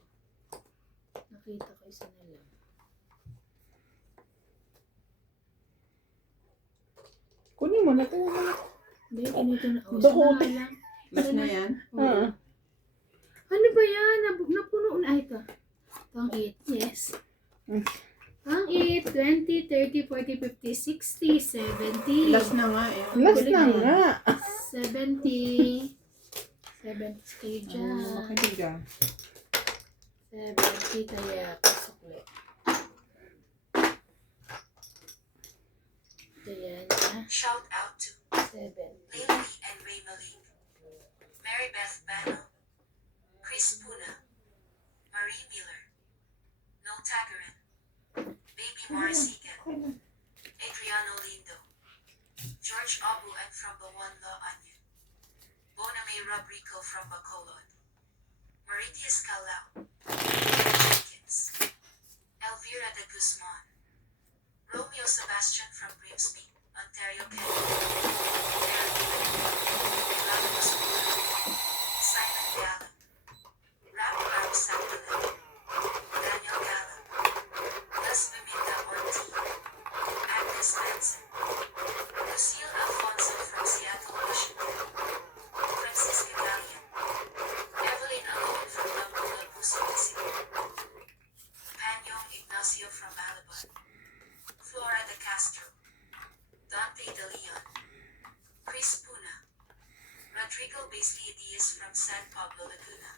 Nakita ko isa na lang. Kunin mo na ito. Hindi, ganito na. Oh, Dukutin. sama lang. Last na yan? Oo. Ano ba yan? Napuno na. Ay, ito. Pang 8, yes. Pang 8, 20, 30, 40, 50, 60, 70. Last na nga eh. Last na nga. 70. 70 kayo dyan. Makinig ah. 70 kaya kasukli. Ito yan, ha? Shout out to 7. Leonie and Raymaline. Mary Beth Bano, Chris Puna, Marie Miller, No Tagarin, Baby Marsigan, Adriano Lindo, George Abu and from Bawanla Onion, Boname Robrico from Bacolod, Mauritius Calao, Jenkins, Elvira de Guzman, Romeo Sebastian from Grimsby, Ontario, Canada, Erwin, Simon Gallen, Rap Sandalin, Daniel Gallen, Gus Viminda Ortiz, Agnes Benson, Lucille Alfonso from Seattle, Washington, Francisca Gallian, Evelyn Alon from Laguna, Puso, Panyong Ignacio from Malabon, Flora de Castro, Dante de Leon, Chris Puna, Rodrigo Beasley Diaz from San Pablo, Laguna,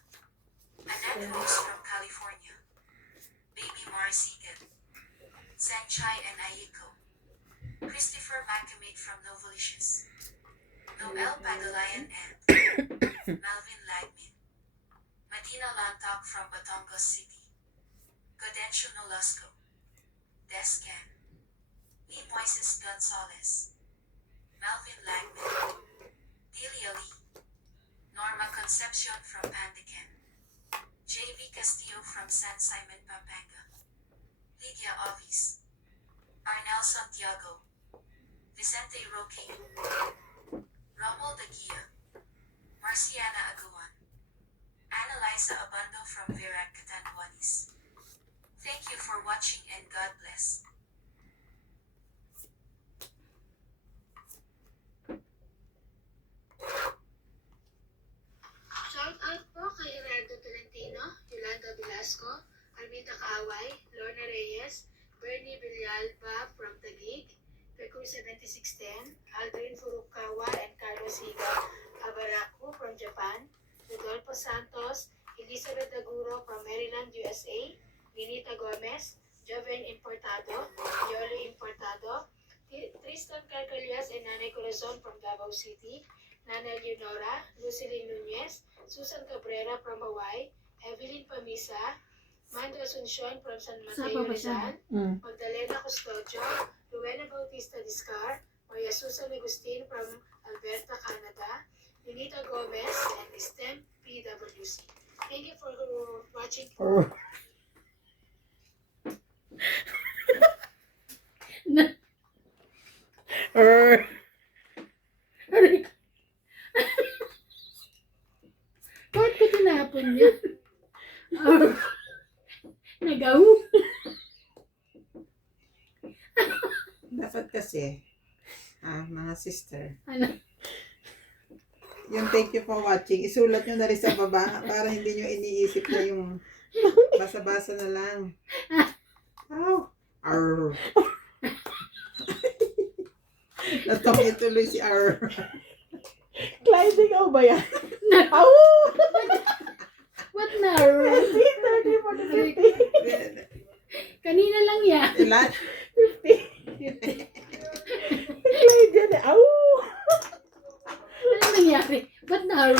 Annette Rose from California, Baby Marsigan, Sanchai and Ayiko, Christopher Macamate from Novalicious, Noel Pagalayan and Melvin Lagmin, Medina Lantok from Batangas City, Gadencio Nolasco, Descan, Lee Moises Gonzalez, Melvin Lagman, Delia Lee, Norma Concepcion from Pandacan, J.V. Castillo from San Simon, Pampanga, Lydia Ovis, Arnel Santiago, Vicente Roque, Romuald Aguia, Marciana Aguan, Annalisa Abando from Verac, Catanduanes. Thank you for watching and God bless. Shout out po kay Gerardo Tolentino, Yolanda Velasco, Armita Kaaway, Lorna Reyes, Bernie Villalba from Taguig, Peku 7610, Aldrin Furukawa and Carlos Higa Abaraku from Japan, Rodolfo Santos, Elizabeth Aguro from Maryland, USA, Vinita Gomez, Joven Importado, Yoli Importado, Tristan Carcalias and Nanay Corazon from Davao City, Nana Leonora, Lucilene Nunez, Susan Cabrera from Hawaii, Evelyn Pamisa, Manda Asuncion from San Mateo Rizal, Magdalena Custodio, Rowena Bautista Discar, Maria Susan Agustin from Alberta, Canada, Lunita Gomez, and STEM PWC. Thank you for watching. Bakit ko tinapon niya? Nagaw. Dapat kasi, mga sister, Ano? yung thank you for watching, isulat nyo na rin sa baba para hindi nyo iniisip na yung basa-basa na lang. Ow! Arr! Natomyo tuloy si Arr. Clyde, ikaw ba yan? Na- Au! What na? 20, 30, 40, 50. Kanina lang yan. Ilan? 50. Clyde yan eh. Au! Ano nangyari? Ba't na?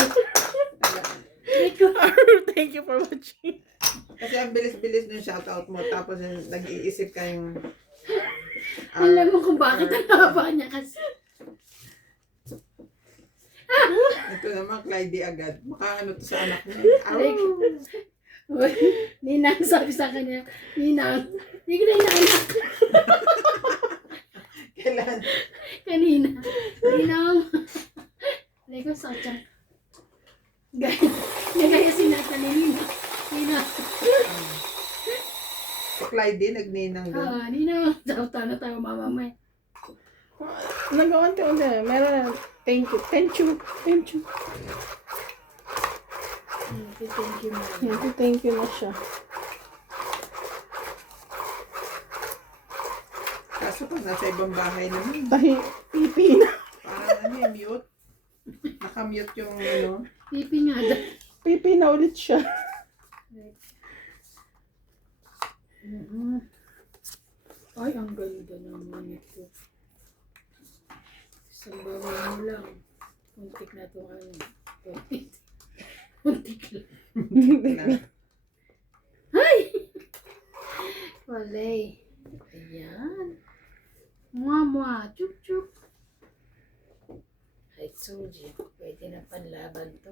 Thank you for watching. Kasi ang bilis-bilis ng shoutout mo, tapos yung nag-iisip ka yung... Alam mo kung bakit ang haba niya kasi. Ito naman, Clyde agad. Maka ano to sa anak mo. Like, uy, Ninang sabi sa kanya, Ninang, hindi ko na inaanak. Kailan? Kanina. Ninang. Like, sa tiyan. Gaya sinasa ni Ninang. Ninang. Si Clyde nagninang doon. Ninang. Tawta na tayo mamamay. Nag-unti-unti. Meron na. Thank you. Thank you. Thank you. Thank you, ma'am. Thank you na siya. Kaso pag nasa ibang bahay naman, Dahil pipi na. parang ano yung mute. Nakamute yung ano. Pipi nga daw. Pipi na ulit siya. Ay, ang ganda naman ito. Isang bawal mo lang. Kuntik na itong ano. Muntik lang. Walay. Ayan. Mwa, chup chup. I told you, pwede na panlaban to.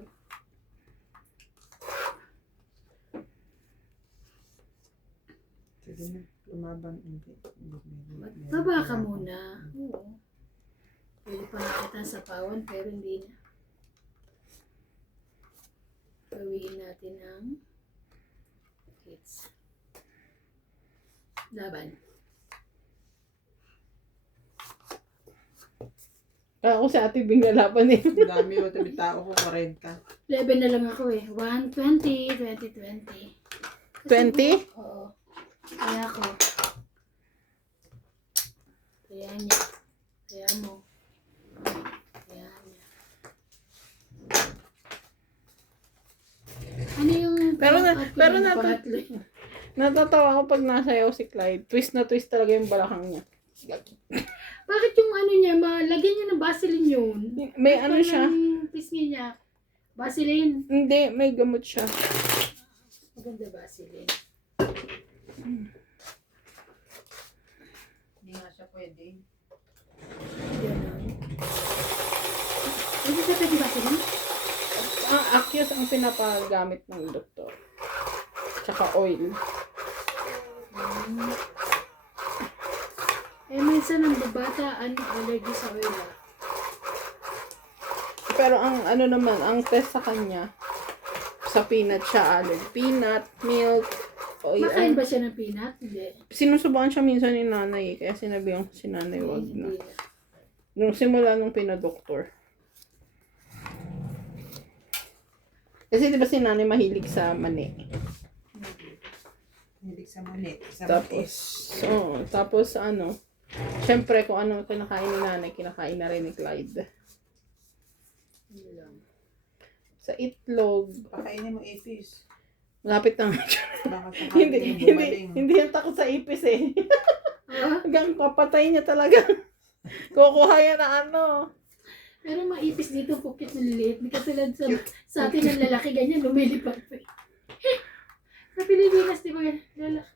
Sige na, lumaban. Hindi. Magbaba ka muna. Oo. Pwede pa nakita sa pawan, pero hindi na. Gawin natin ang hits. Laban. Ako si Ate Bing nalaban eh. Ang dami mo, tabi tao ko, 40. 11 na lang ako eh. 120, 20. 20? Oo. Kaya ako. Kaya niya. Kaya mo. Kaya niya. Ano yung... Pero natatawa ako pag nasayaw si Clyde. Twist na twist talaga yung balakang niya. Bakit yung ano niya, lagyan niyo ng Vaseline yun? May ano siya? Yung pisngi niya. Vaseline. Hindi, may gamot siya. Maganda Vaseline. Hindi nga siya pwede. Ganun. Hindi siya pwede Vaseline? Ang Akyos ang pinapagamit ng doktor. Tsaka oil. Minsan ang babata, allergy sa oil ah. Pero ang ano naman, ang test sa kanya, sa peanut siya allergy. Peanut, milk, oil. Makain ba siya ng peanut? Hindi. Sinusubukan siya minsan ni nanay, kaya sinabi ko si nanay wag na. Hindi na. Nung simula nung pinadoktor. Kasi diba si nanay mahilig sa mani. Hilig sa mani. Sa Tapos ano, syempre kung ano kinakain ni nanay, kinakain na rin ni Clyde. Yun lang. Sa itlog, pakainin mo ipis. malapit na. Baka sa hindi yan takot sa ipis eh. Ah, Hanggang papatay niya talaga. Kukuha yan na ano. pero maipis dito, pukit na liliit. Hindi katulad sa atin ng lalaki, ganyan, lumilipad pa. Sa Pilipinas, di ba yan? Lalaki.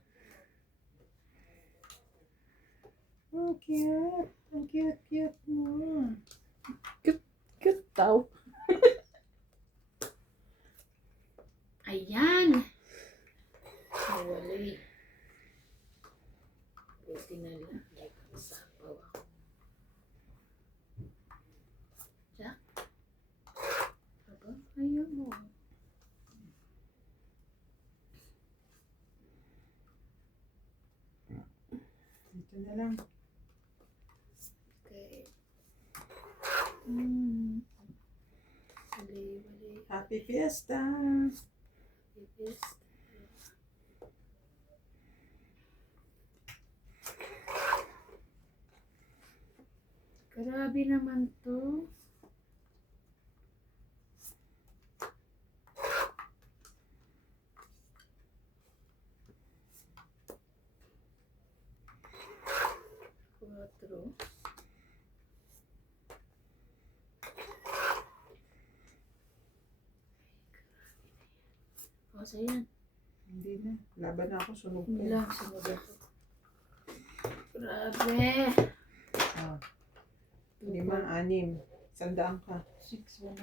Oh, cute. Ang cute mo. Cute daw. Ayan! Nawali. Buti na lang. Sapaw ako. Jack? Aba? Ayaw mo. Dito na lang. Okay. Wali. Happy Fiesta! Yes. Grabe naman to. Cuatro. O, so yan. Hindi na. Laban na ako, sunog ko. Hindi lang, sunod ako. Grabe. Ah. 5, 6. 100 ka. 600.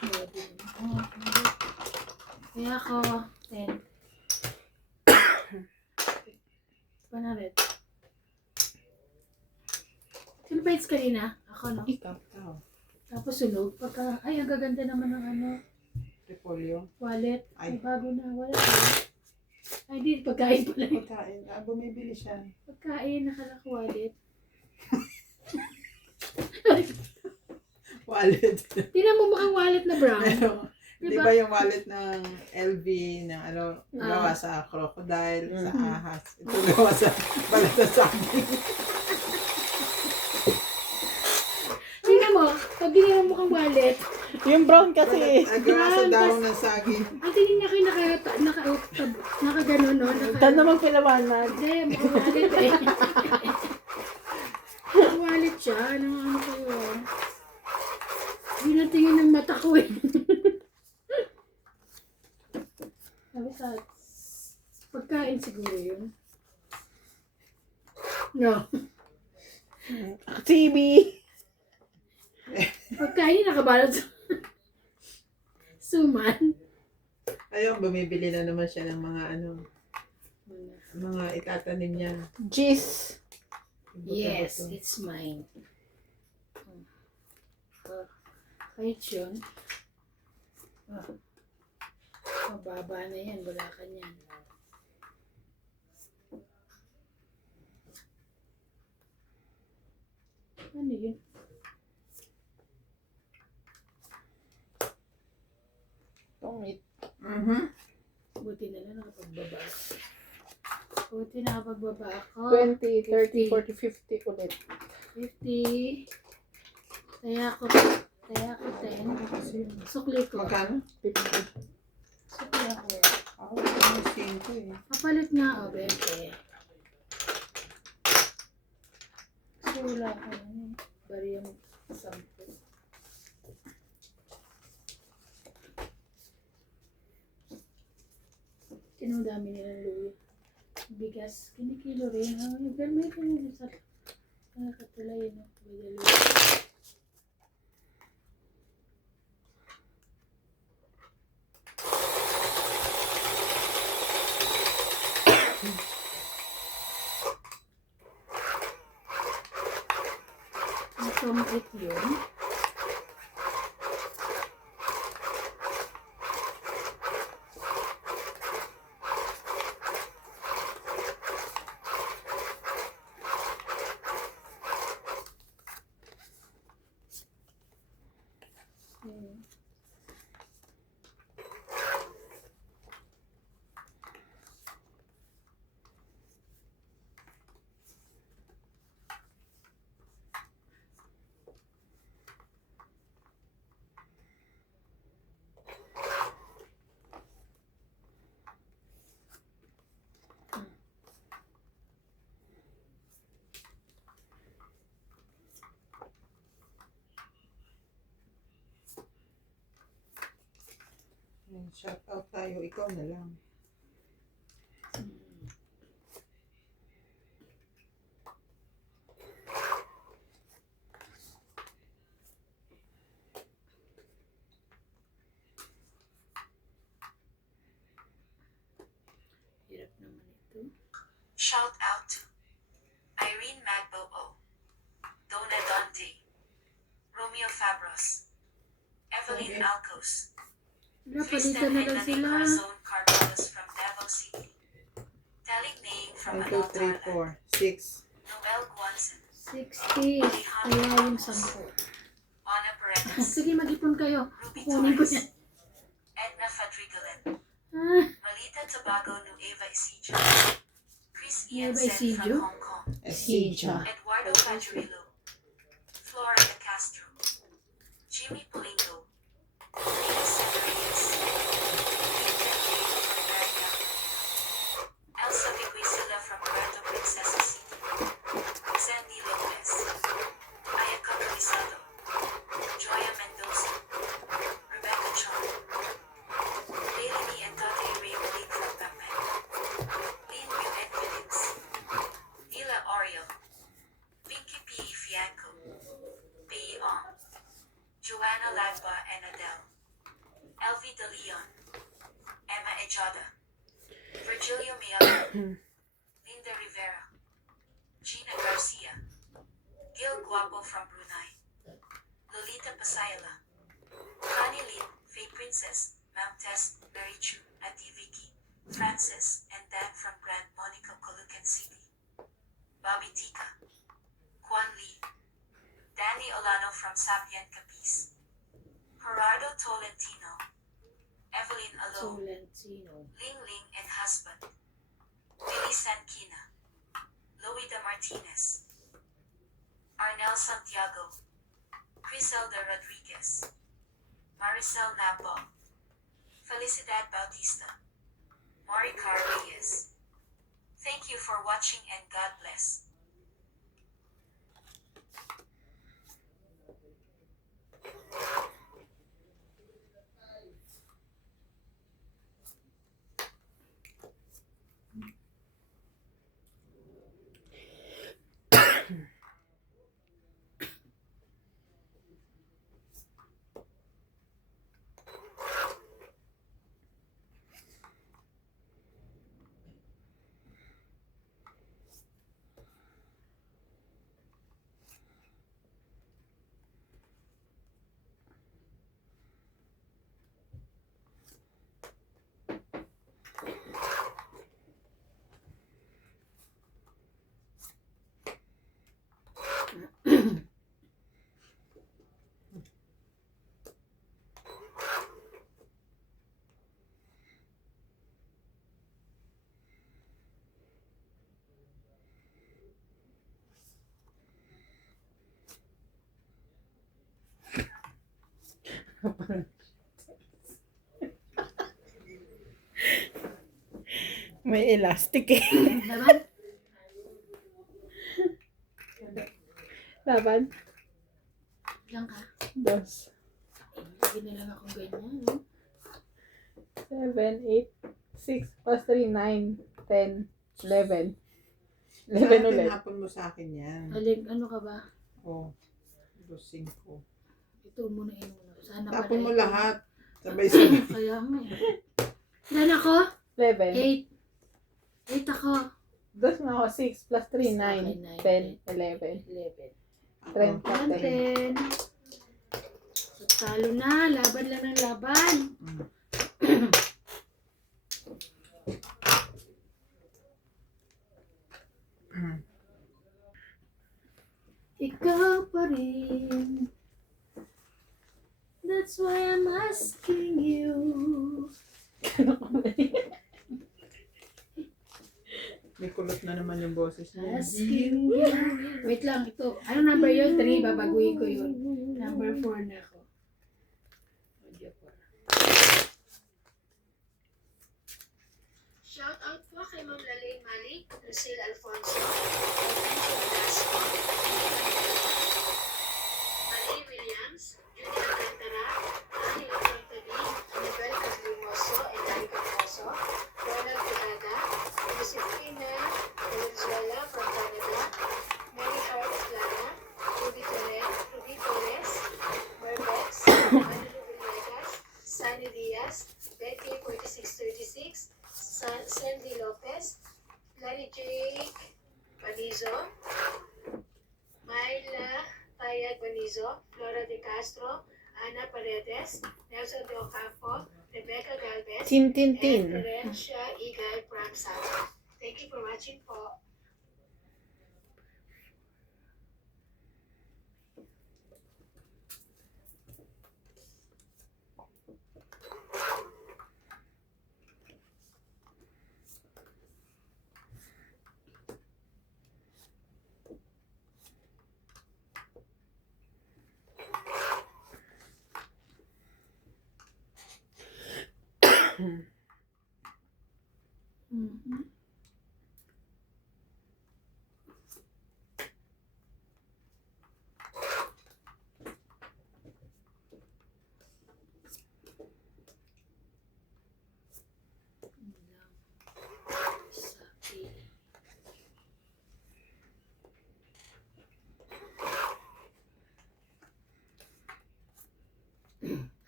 Grabe. Oh, kaya ako, 10. 100. Sino pa hits kanina? Ako, no? Ikaw. Ikaw. Tapos sunog. Pagka, ay, ang gaganda naman ng ano, Repolyo. wallet. Ay. Ay, bago na. Wallet. Ay, di, pagkain pala. Pagkain. Bumibili siya. Pagkain, nakala ko wallet. Wallet. Tingnan mo mukhang wallet na brown. Ano? Di Diba? ba yung wallet ng LV na ano, gawa sa crocodile, sa ahas. Ito gawa sa balat na saging. Tingnan mo, pag ginagawa mo mukhang wallet, Yung brown kasi. Gawa sa daon ng saging. ang tingin niya kayo naka gano'n, no? Tan na magpilawanag. Hindi, mukhang wallet eh. Mukhang wallet siya. Ano kayo? Hindi na tingin ng mata ko eh. Pagkain siguro yun. No. TV. Pagkain nakabalot sa suman. Ayun, bumibili na naman siya ng mga mga itatanim niya. Cheese. Yes, it's mine. Kahit yun. Mababa na yan. Wala ka niyan. Ano yun? Tongit. Buti na lang nakapagbaba ako. Buti nakapagbaba ako. 20, 30, 40, 50 ulit. 50. Kaya ako 10. Sukli ko. Magkano? 50. Sukli ako. Ako, ano 5 eh. Kapalit nga ako, 20. Kasi wala ko yun. Bariyang 10. Tinudami nilang luya. Bigas, kinikilo rin. Pero may kinili sa katulay, no? Ang sumit yun. Shout out tayo, ikaw na lang. Hirap naman ito. Shout out to Irene Magbo, Donna Dante, Romeo Fabros, Evelyn Okay. Alcos, Wala, Kristen palitan na lang Hernani sila. Corazon Cardolas from Davao City, Talik Naing from 1, 2, 3, Anal 4, 6. Noel Guanzon, 60. Kaya yung 10. Ana Paredes, Sige, mag-ipon kayo. Ruby Kukunin ko Torres, yan. Edna Fadrigalan, Ah, Malita Tobago Nueva Ecija, Chris Ian Nueva Sen Ecija? from Hong Kong, Sija. Eduardo Pajuelo, Flora de Castro, Jimmy Polingo, Lisa Reyes, Elsa Viguisila from Puerto Princesa City, Sandy Lopez, Ayaka Calisado, Joya Mendoza, Rebecca Chong, Leilani and Tate Ray Malik from Batman, Lin Yu and Phillips, Ila Oriel, Pinky P. Fianco, Pei Ong, Joanna Lagba and Adele, Elvi De Leon, Emma Ejada, Virgilio Miala, Linda Rivera, Gina Garcia, Gil Guapo from Brunei, Lolita Pasayala, Connie Lin, Faye Princess, Ma'am Tess, Mary Chu, Ati Vicky, Francis, and Dan from Grand Monica Colucan City, Bobby Tika, Juan Lee, Danny Olano from Sapien Capiz, Gerardo Tolentino, Evelyn Alo, Solentino. Ling Ling and husband, Billy Sankina, Loida Martinez, Arnel Santiago, Criselda Rodriguez, Maricel Nabo, Felicidad Bautista, Maricar Reyes. Thank you for watching and God bless. May elastic eh. Laban? Laban. Ilang ka? Dos. Lagi na lang akong ganyan. No? 7, 8, 6 plus 3, 9, 10, 11. 11 ulit. Tinapon mo sa akin yan. Aling, ano ka ba? Oh. 2-5. Ito muna yun muna. Sana Tapon mo ito. lahat. Sabay-sabay. Kaya nga eh. Ilan ako? 11. 8 ako. Dos na ako. 6 plus 3, 9, 10, 11. 11. 30, 10. 10. Talo na. Laban lang ng laban. Mm. Ikaw pa rin. That's why I'm asking you. May kulot na naman yung boses niya. Asking you. Wait lang, ito. Ano number yun? 3. Babaguhin ko yun. Number 4 na ako. Audio 4. Shout out po kay Ma'am Lalay Malik, Lucille Alfonso, Angela Velasco, Marie Williams, Judy Alcantara, Angela Fontabi, Anabel Caslimoso, and Dari Caposo, Ronald Tejada, Josefina Valenzuela from Canada, Mary Hart Plana, Ruby Torres, Merbex, Andrew Villegas, Sunny Diaz, Betty 4636, Sandy Lopez, Larry Jake Banizo, Myla Tayag Banizo, Flora De Castro, Ana Paredes, Nelson De Ocampo, Rebecca Galvez, Tin, tin, and tin. Terencia Igay Pramsado. Thank you for watching po. Mhm.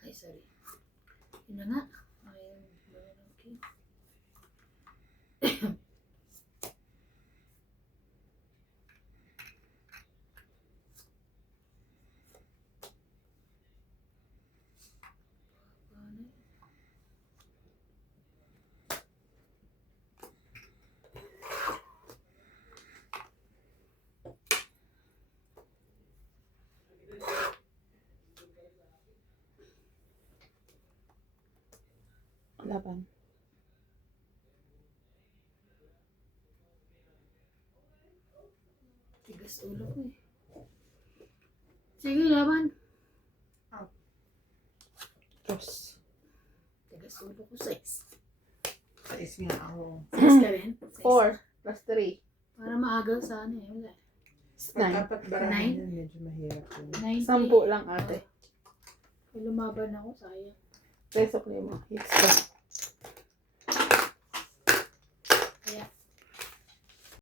Ay, sorry. Yun na nga. Ayun. Okay. Laban. Tigas ulo ko eh. Sige, laban. Dos. Tigas ulo ko. 6. 6 nga ako. 6 ka rin? 4 plus 3. Para maagal sana eh. Wala. 9. Pag apat barahan Nine? yan, medyo mahirap yun. 90. 10 lang ate. Lumaban ako, sayang. 3 5. Hits ka.